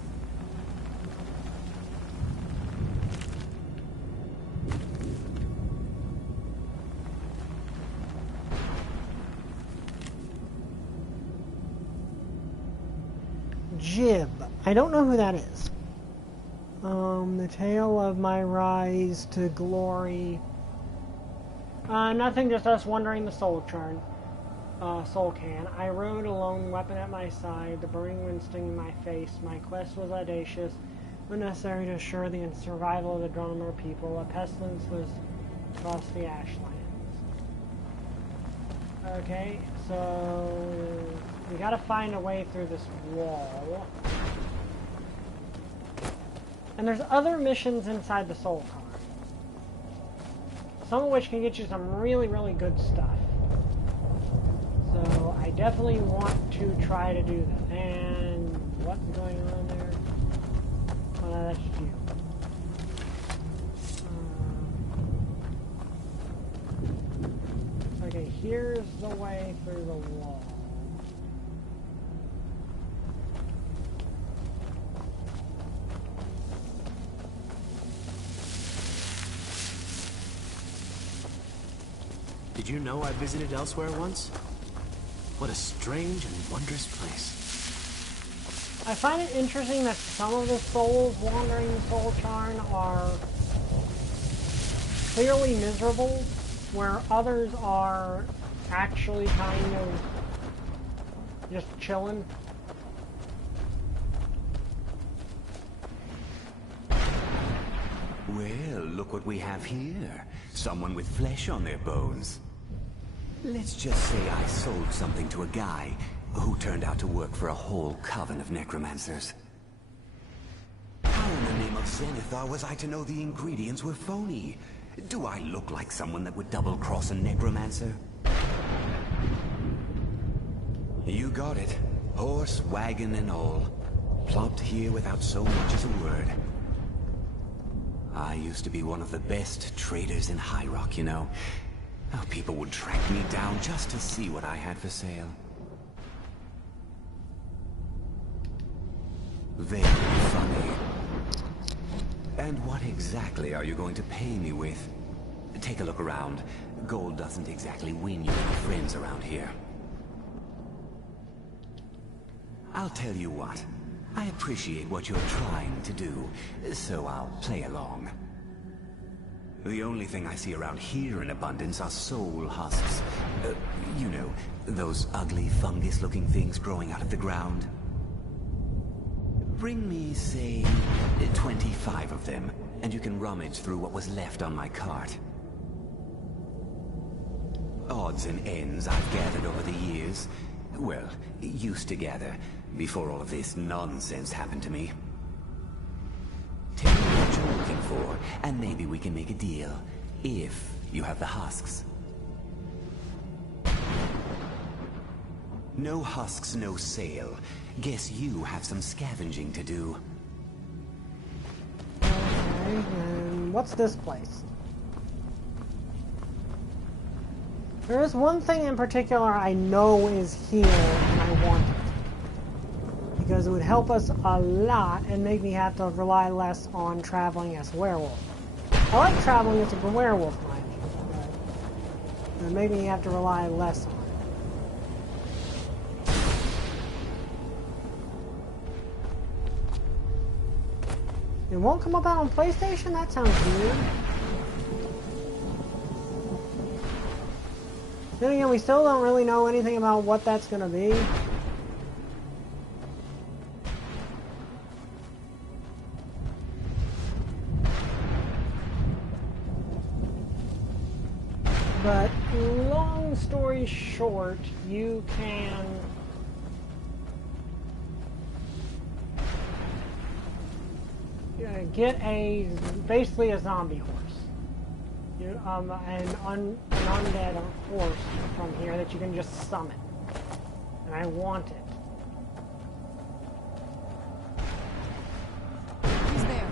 Jib. I don't know who that is. The tale of my rise to glory. Nothing, just us wandering the soul churn. Soul can. I rode a lone weapon at my side, the burning wind stinging my face. My quest was audacious, but necessary to assure the survival of the Dronomer people. A pestilence was across the Ashlands. Okay, so we gotta find a way through this wall. And there's other missions inside the Soul Car. Some of which can get you some really, really good stuff. So I definitely want to try to do that. And what's going on there? Oh, no, that's you. Okay, here's the way through the wall. Did you know I visited elsewhere once? What a strange and wondrous place. I find it interesting that some of the souls wandering the Soul Charn are clearly miserable, where others are actually kind of just chilling. Well, look what we have here. Someone with flesh on their bones. Let's just say I sold something to a guy who turned out to work for a whole coven of necromancers. How in the name of Zenithar was I to know the ingredients were phony? Do I look like someone that would double-cross a necromancer? You got it. Horse, wagon, and all. Plopped here without so much as a word. I used to be one of the best traders in High Rock, you know. How people would track me down just to see what I had for sale. Very funny. And what exactly are you going to pay me with? Take a look around. Gold doesn't exactly win you any friends around here. I'll tell you what. I appreciate what you're trying to do, so I'll play along. The only thing I see around here in abundance are soul husks. You know, those ugly fungus-looking things growing out of the ground. Bring me, say, 25 of them, and you can rummage through what was left on my cart. Odds and ends I've gathered over the years. Well, used to gather, before all of this nonsense happened to me. Tell me what you're looking for, and maybe we can make a deal, if you have the husks. No husks, no sale. Guess you have some scavenging to do. Okay, and what's this place? There is one thing in particular I know is here, and I want it. Because it would help us a lot and make me have to rely less on traveling as a werewolf. I like traveling as a werewolf, mind you, but it made me have to rely less on it. It won't come up out on PlayStation? That sounds weird. Then again, we still don't really know anything about what that's gonna be. But long story short, you can get basically a zombie horse, an undead horse from here that you can just summon, and I want it. He's there.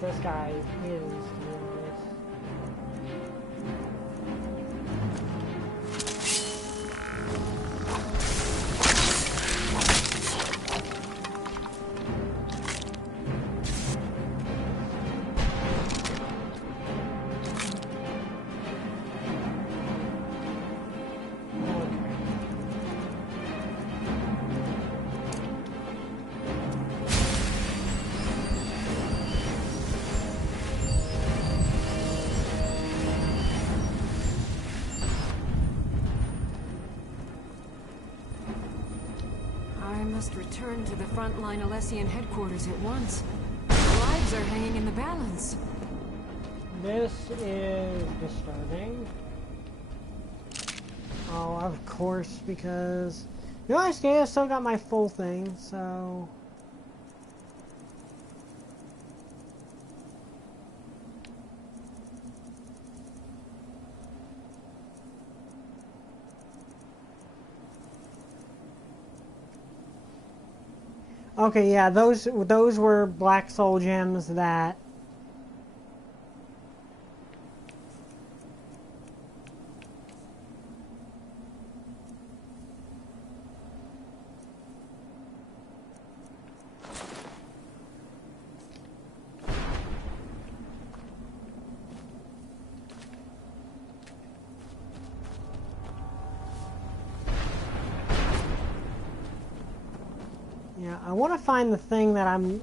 This guy is. Return to the frontline Alessian headquarters at once. Lives are hanging in the balance. This is disturbing. Oh, of course, because you know, I still got my full thing, so. Okay, yeah, those were black soul gems that Yeah, I want to find the thing that I'm...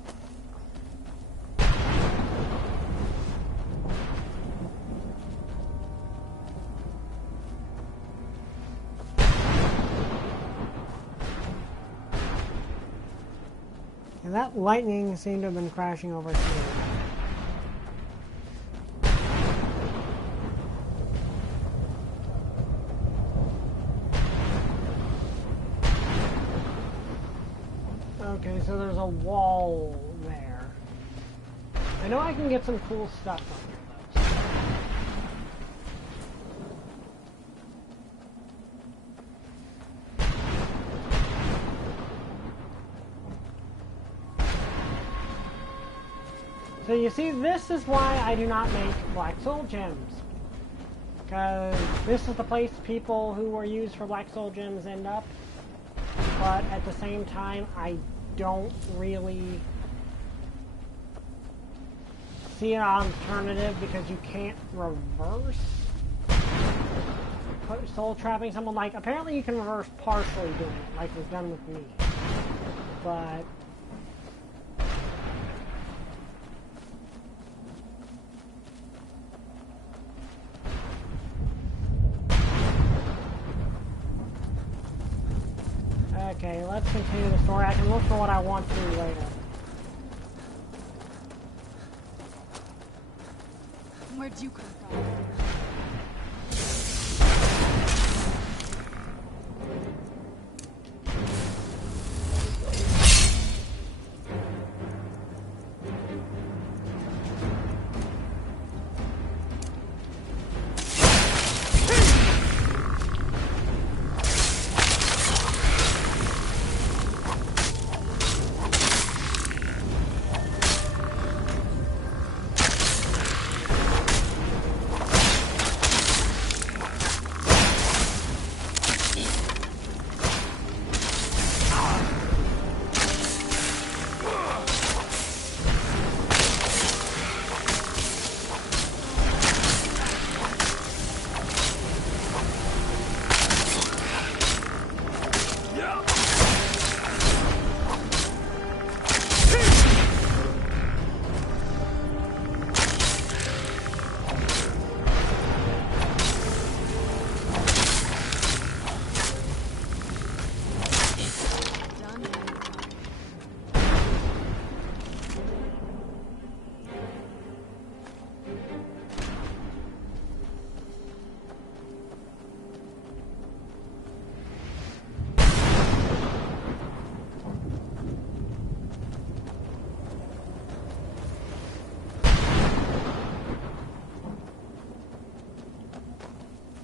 And that lightning seemed to have been crashing over here. Okay, so there's a wall there. I know I can get some cool stuff on here, though. So you see, this is why I do not make black soul gems. Because this is the place people who are used for black soul gems end up. But at the same time, I don't really see an alternative because you can't reverse soul trapping someone. Like, apparently you can reverse partially doing it, like was done with me. But okay, let's continue the story. I can look for what I want to later. Where'd you come from?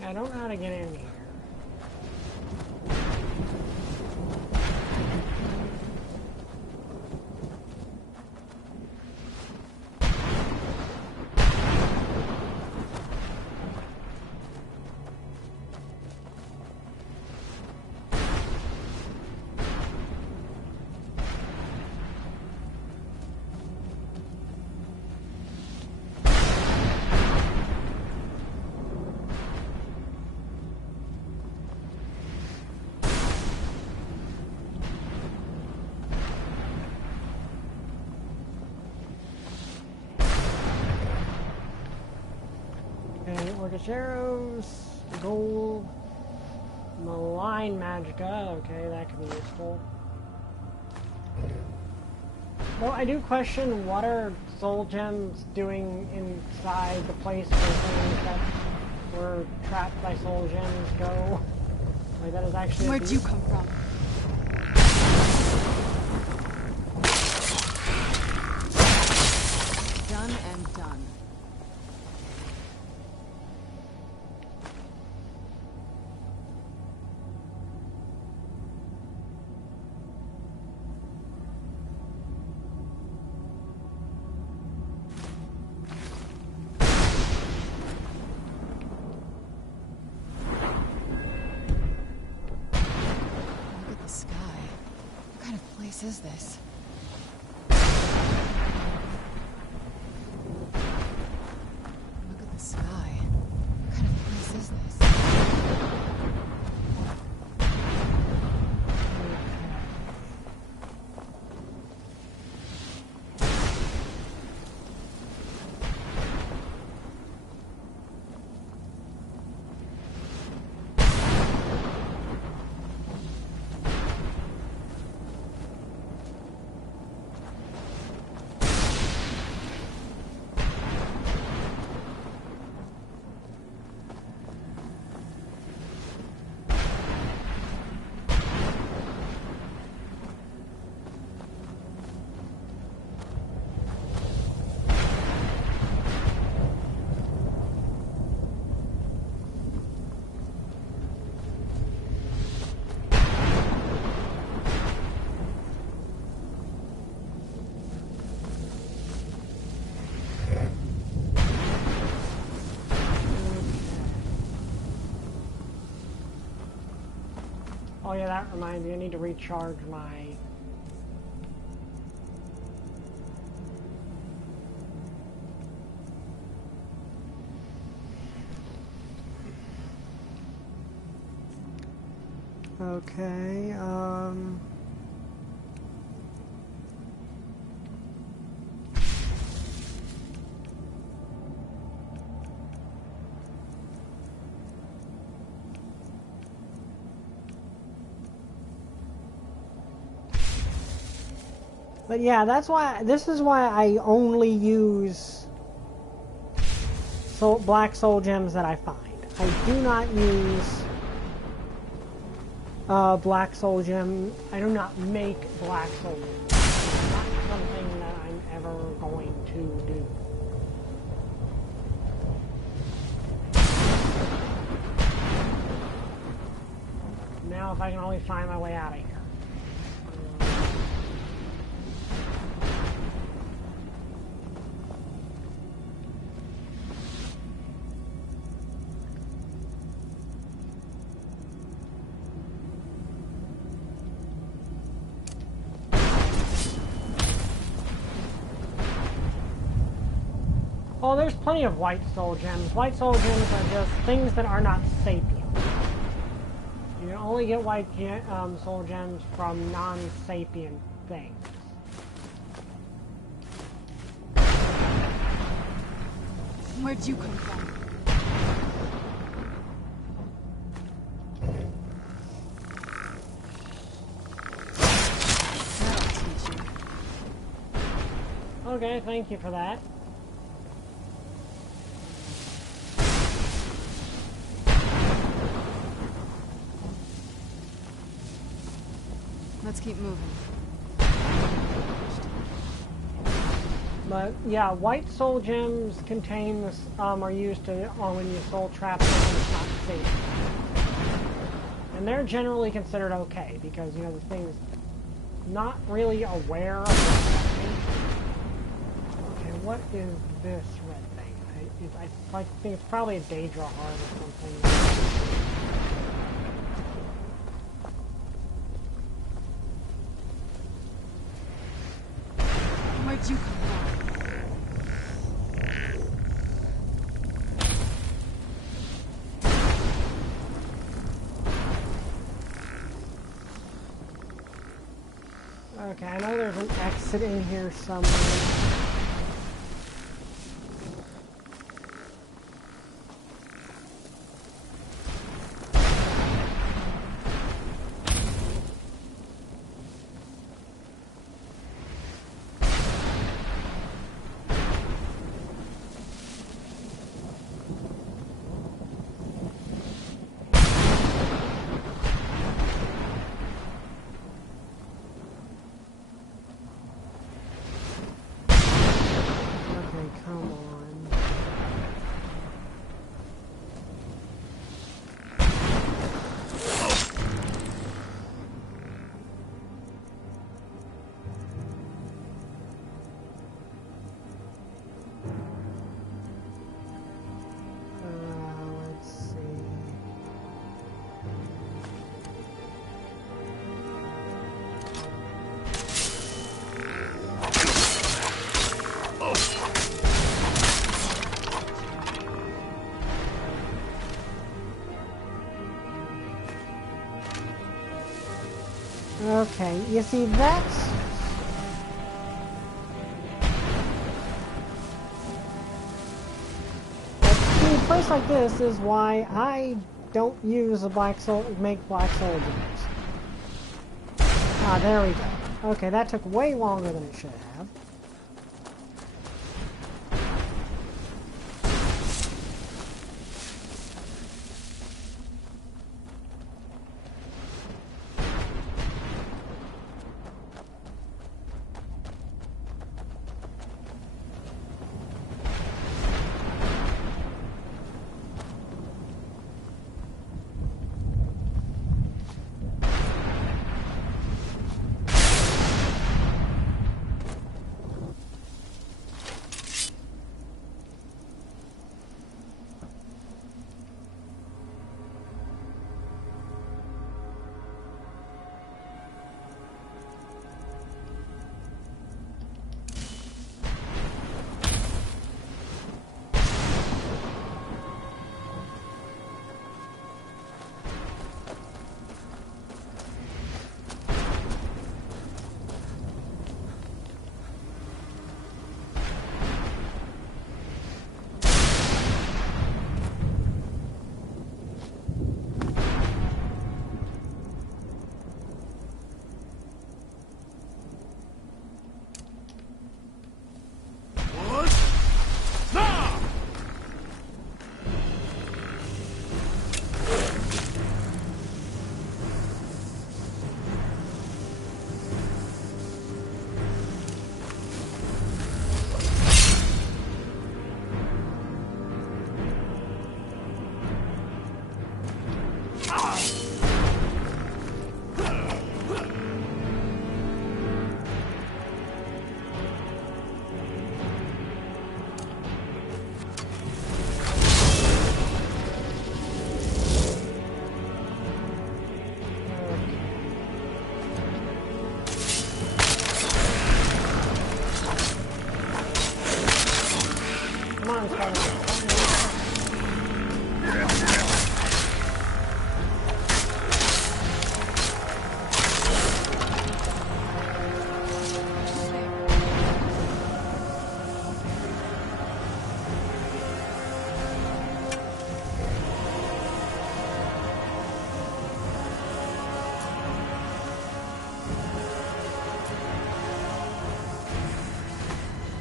I don't know how to get in here. Orcish arrows, gold, malign magicka. Okay, that could be useful. Though I do question what are soul gems doing inside the place where things that were trapped by soul gems go. Like that is actually. Where'd you come from? Done and done. Is this? Look at the sky. What kind of place is this? yeah, that reminds me, I need to recharge my... Okay, but yeah, this is why I only use black soul gems that I find. I do not use black soul gem. I do not make black soul gems. It's not something that I'm ever going to do. Now if I can only find my way out of here. Oh, there's plenty of white soul gems. White soul gems are just things that are not sapient. You can only get white soul gems from non-sapient things. Where'd you come from? That'll teach you. Okay, thank you for that. Let's keep moving. But yeah, white soul gems contain this, are used to when you soul trap things not safe. And they're generally considered okay because you know the thing's not really aware of what's happening. Okay, what is this red thing? I think it's probably a Daedra heart or something. Where'd you come from? Okay, I know there's an exit in here somewhere. Okay, you see that's... See, a place like this is why I don't use a make black soul gems. Ah, there we go. Okay, that took way longer than it should have.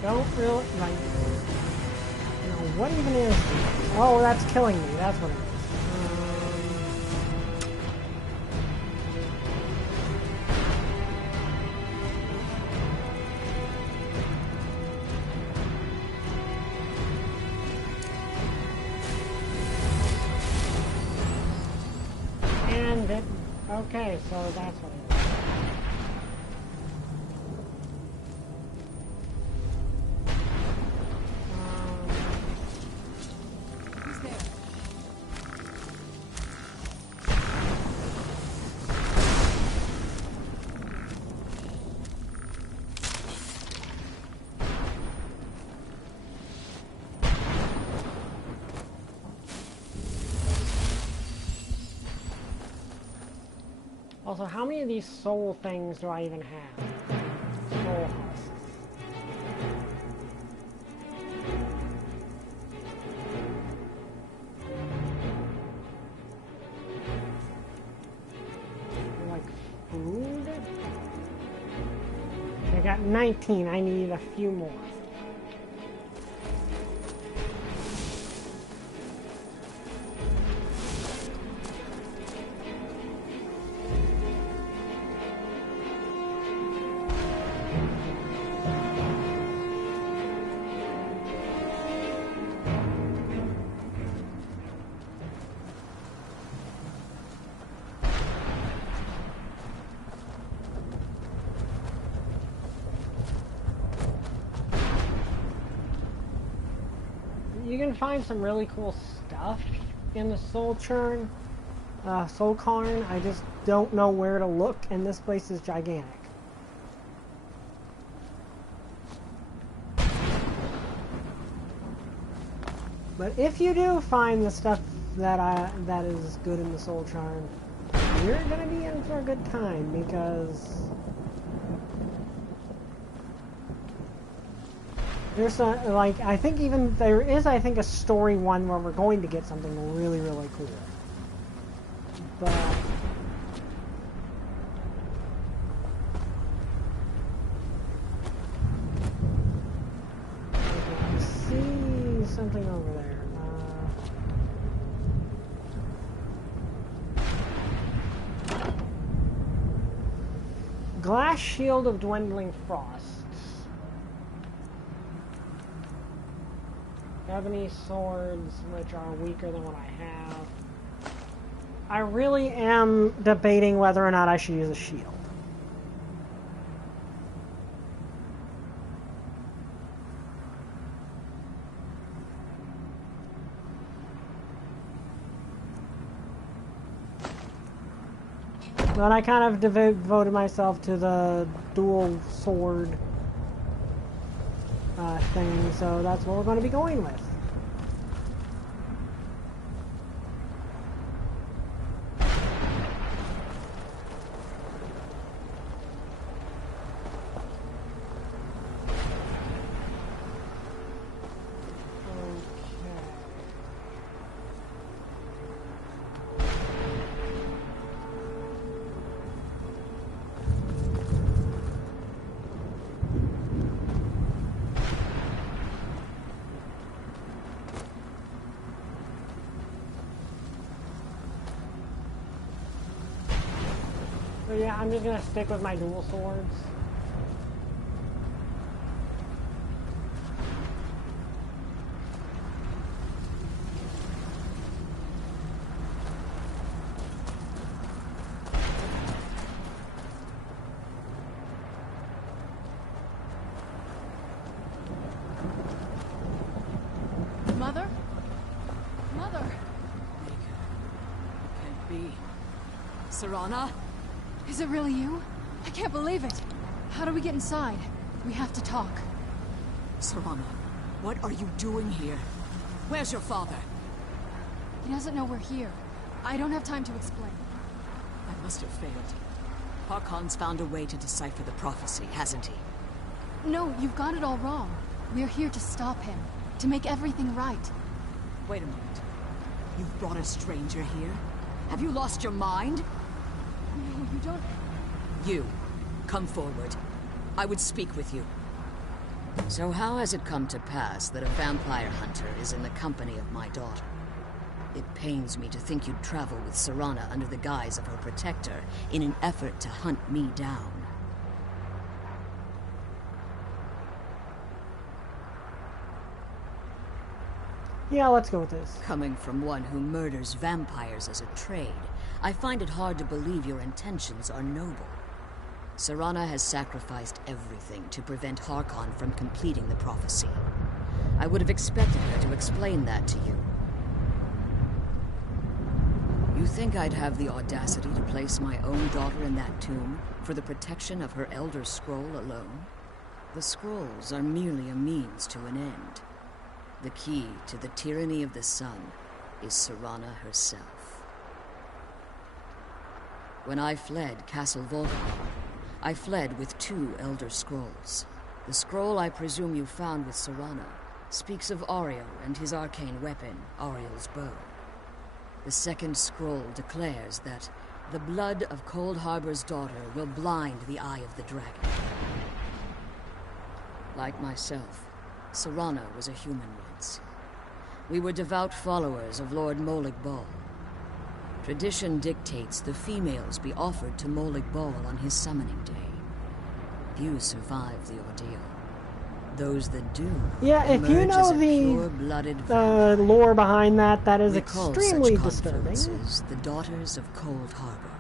Don't really, like, you know, what even is, oh, that's killing me, that's what it is. And it, okay, so that's what it is. Also, how many of these soul things do I even have? Soul husks. Like food? I got 19. I need a few more. You can find some really cool stuff in the Soul Cairn. I just don't know where to look, and this place is gigantic. But if you do find the stuff that is good in the Soul Cairn, you're gonna be in for a good time, because there's like, I think even there is, I think, a story one where we're going to get something really, really cool. But I see something over there. Glass shield of dwindling frost. Ebony swords, which are weaker than what I have. I really am debating whether or not I should use a shield. But I kind of devoted myself to the dual sword thing, so that's what we're going to be going with. So yeah, I'm just gonna stick with my dual swords. Mother? Mother! Can't be. Serana? Is it really you? I can't believe it. How do we get inside? We have to talk. Serana, what are you doing here? Where's your father? He doesn't know we're here. I don't have time to explain. I must have failed. Harkon's found a way to decipher the prophecy, hasn't he? No, you've got it all wrong. We're here to stop him. To make everything right. Wait a moment. You've brought a stranger here? Have you lost your mind? No, you don't... You, come forward. I would speak with you. So how has it come to pass that a vampire hunter is in the company of my daughter? It pains me to think you'd travel with Serana under the guise of her protector in an effort to hunt me down. Yeah, let's go with this. Coming from one who murders vampires as a trade, I find it hard to believe your intentions are noble. Serana has sacrificed everything to prevent Harkon from completing the prophecy. I would have expected her to explain that to you. You think I'd have the audacity to place my own daughter in that tomb for the protection of her Elder Scroll alone? The scrolls are merely a means to an end. The key to the tyranny of the sun is Serana herself. When I fled Castle Volkmar, I fled with 2 Elder Scrolls. The scroll I presume you found with Serana speaks of Ariel and his arcane weapon, Ariel's bow. The second scroll declares that the blood of Cold Harbor's daughter will blind the eye of the dragon. Like myself, Serana was a human once. We were devout followers of Lord Molig Bal. Tradition dictates the females be offered to Molig Bal on his summoning day. Few survive the ordeal. Those that do, Yeah, if you know the lore behind that, that is extremely disturbing. The Daughters of Cold Harbor.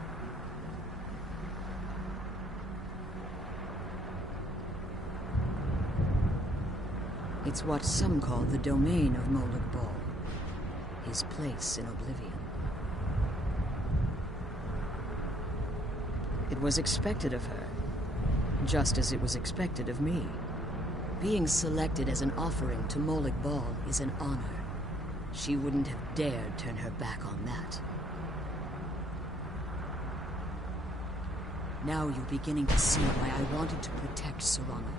It's what some call the domain of Molig Bal, his place in oblivion. It was expected of her, just as it was expected of me. Being selected as an offering to Molig Bal is an honor. She wouldn't have dared turn her back on that. Now you're beginning to see why I wanted to protect Serana,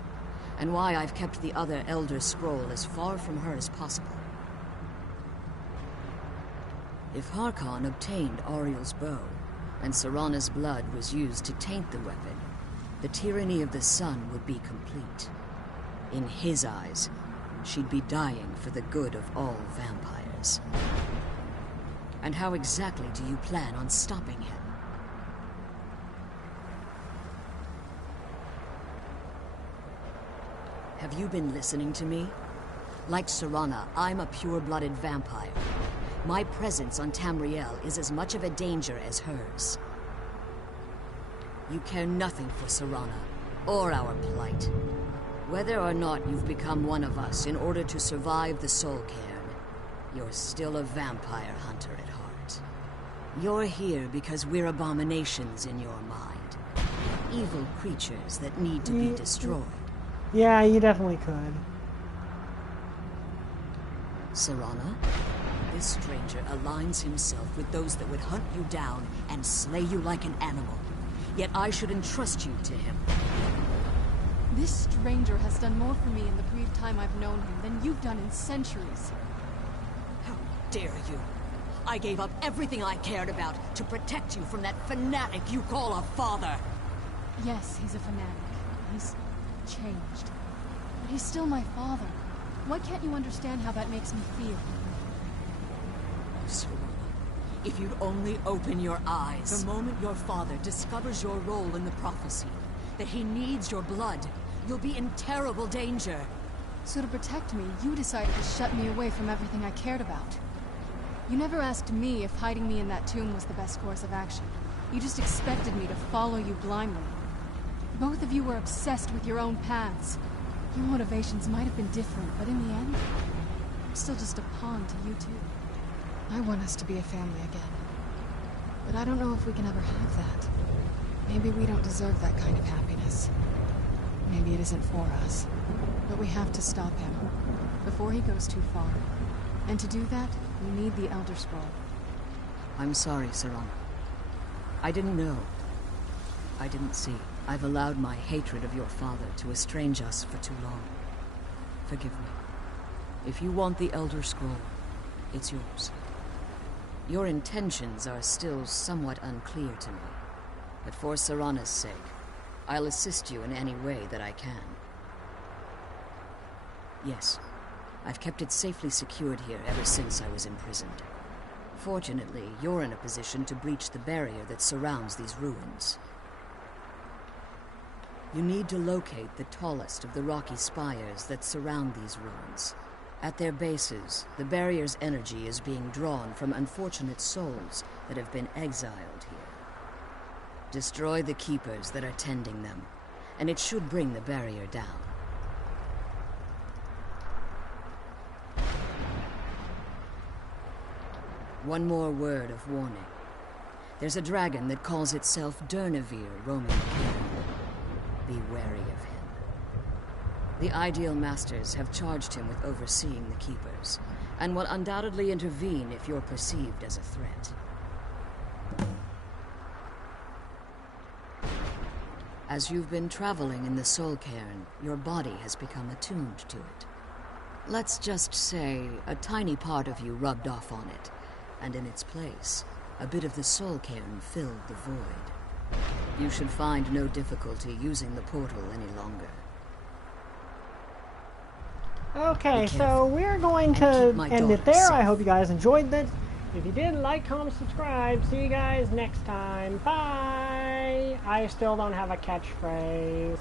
and why I've kept the other Elder Scroll as far from her as possible. If Harkon obtained Ariel's bow, and Serana's blood was used to taint the weapon, the tyranny of the sun would be complete. In his eyes, she'd be dying for the good of all vampires. And how exactly do you plan on stopping him? Have you been listening to me? Like Serana, I'm a pure-blooded vampire. My presence on Tamriel is as much of a danger as hers. You care nothing for Serana, or our plight. Whether or not you've become one of us in order to survive the Soul Cairn, you're still a vampire hunter at heart. You're here because we're abominations in your mind. Evil creatures that need to be destroyed. Yeah, you definitely could. Serana, this stranger aligns himself with those that would hunt you down and slay you like an animal. Yet I should entrust you to him. This stranger has done more for me in the brief time I've known him than you've done in centuries. How dare you? I gave up everything I cared about to protect you from that fanatic you call a father. Yes, he's a fanatic. He's changed. But he's still my father. Why can't you understand how that makes me feel? Serana, if you'd only open your eyes. The moment your father discovers your role in the prophecy, that he needs your blood, you'll be in terrible danger. So to protect me, you decided to shut me away from everything I cared about. You never asked me if hiding me in that tomb was the best course of action. You just expected me to follow you blindly. Both of you were obsessed with your own paths. Your motivations might have been different, but in the end, I'm still just a pawn to you two. I want us to be a family again. But I don't know if we can ever have that. Maybe we don't deserve that kind of happiness. Maybe it isn't for us. But we have to stop him, before he goes too far. And to do that, we need the Elder Scroll. I'm sorry, Serana. I didn't know. I didn't see. I've allowed my hatred of your father to estrange us for too long. Forgive me. If you want the Elder Scroll, it's yours. Your intentions are still somewhat unclear to me, but for Serana's sake, I'll assist you in any way that I can. Yes, I've kept it safely secured here ever since I was imprisoned. Fortunately, you're in a position to breach the barrier that surrounds these ruins. You need to locate the tallest of the rocky spires that surround these ruins. At their bases, the barrier's energy is being drawn from unfortunate souls that have been exiled here. Destroy the keepers that are tending them, and it should bring the barrier down. One more word of warning. There's a dragon that calls itself Durnevere roaming the kingdom. Be wary of him. The Ideal Masters have charged him with overseeing the Keepers, and will undoubtedly intervene if you're perceived as a threat. As you've been traveling in the Soul Cairn, your body has become attuned to it. Let's just say a tiny part of you rubbed off on it, and in its place, a bit of the Soul Cairn filled the void. You should find no difficulty using the portal any longer. Okay, so we're going to end it there. I hope you guys enjoyed this. If you did, like, comment, subscribe. See you guys next time. Bye! I still don't have a catchphrase.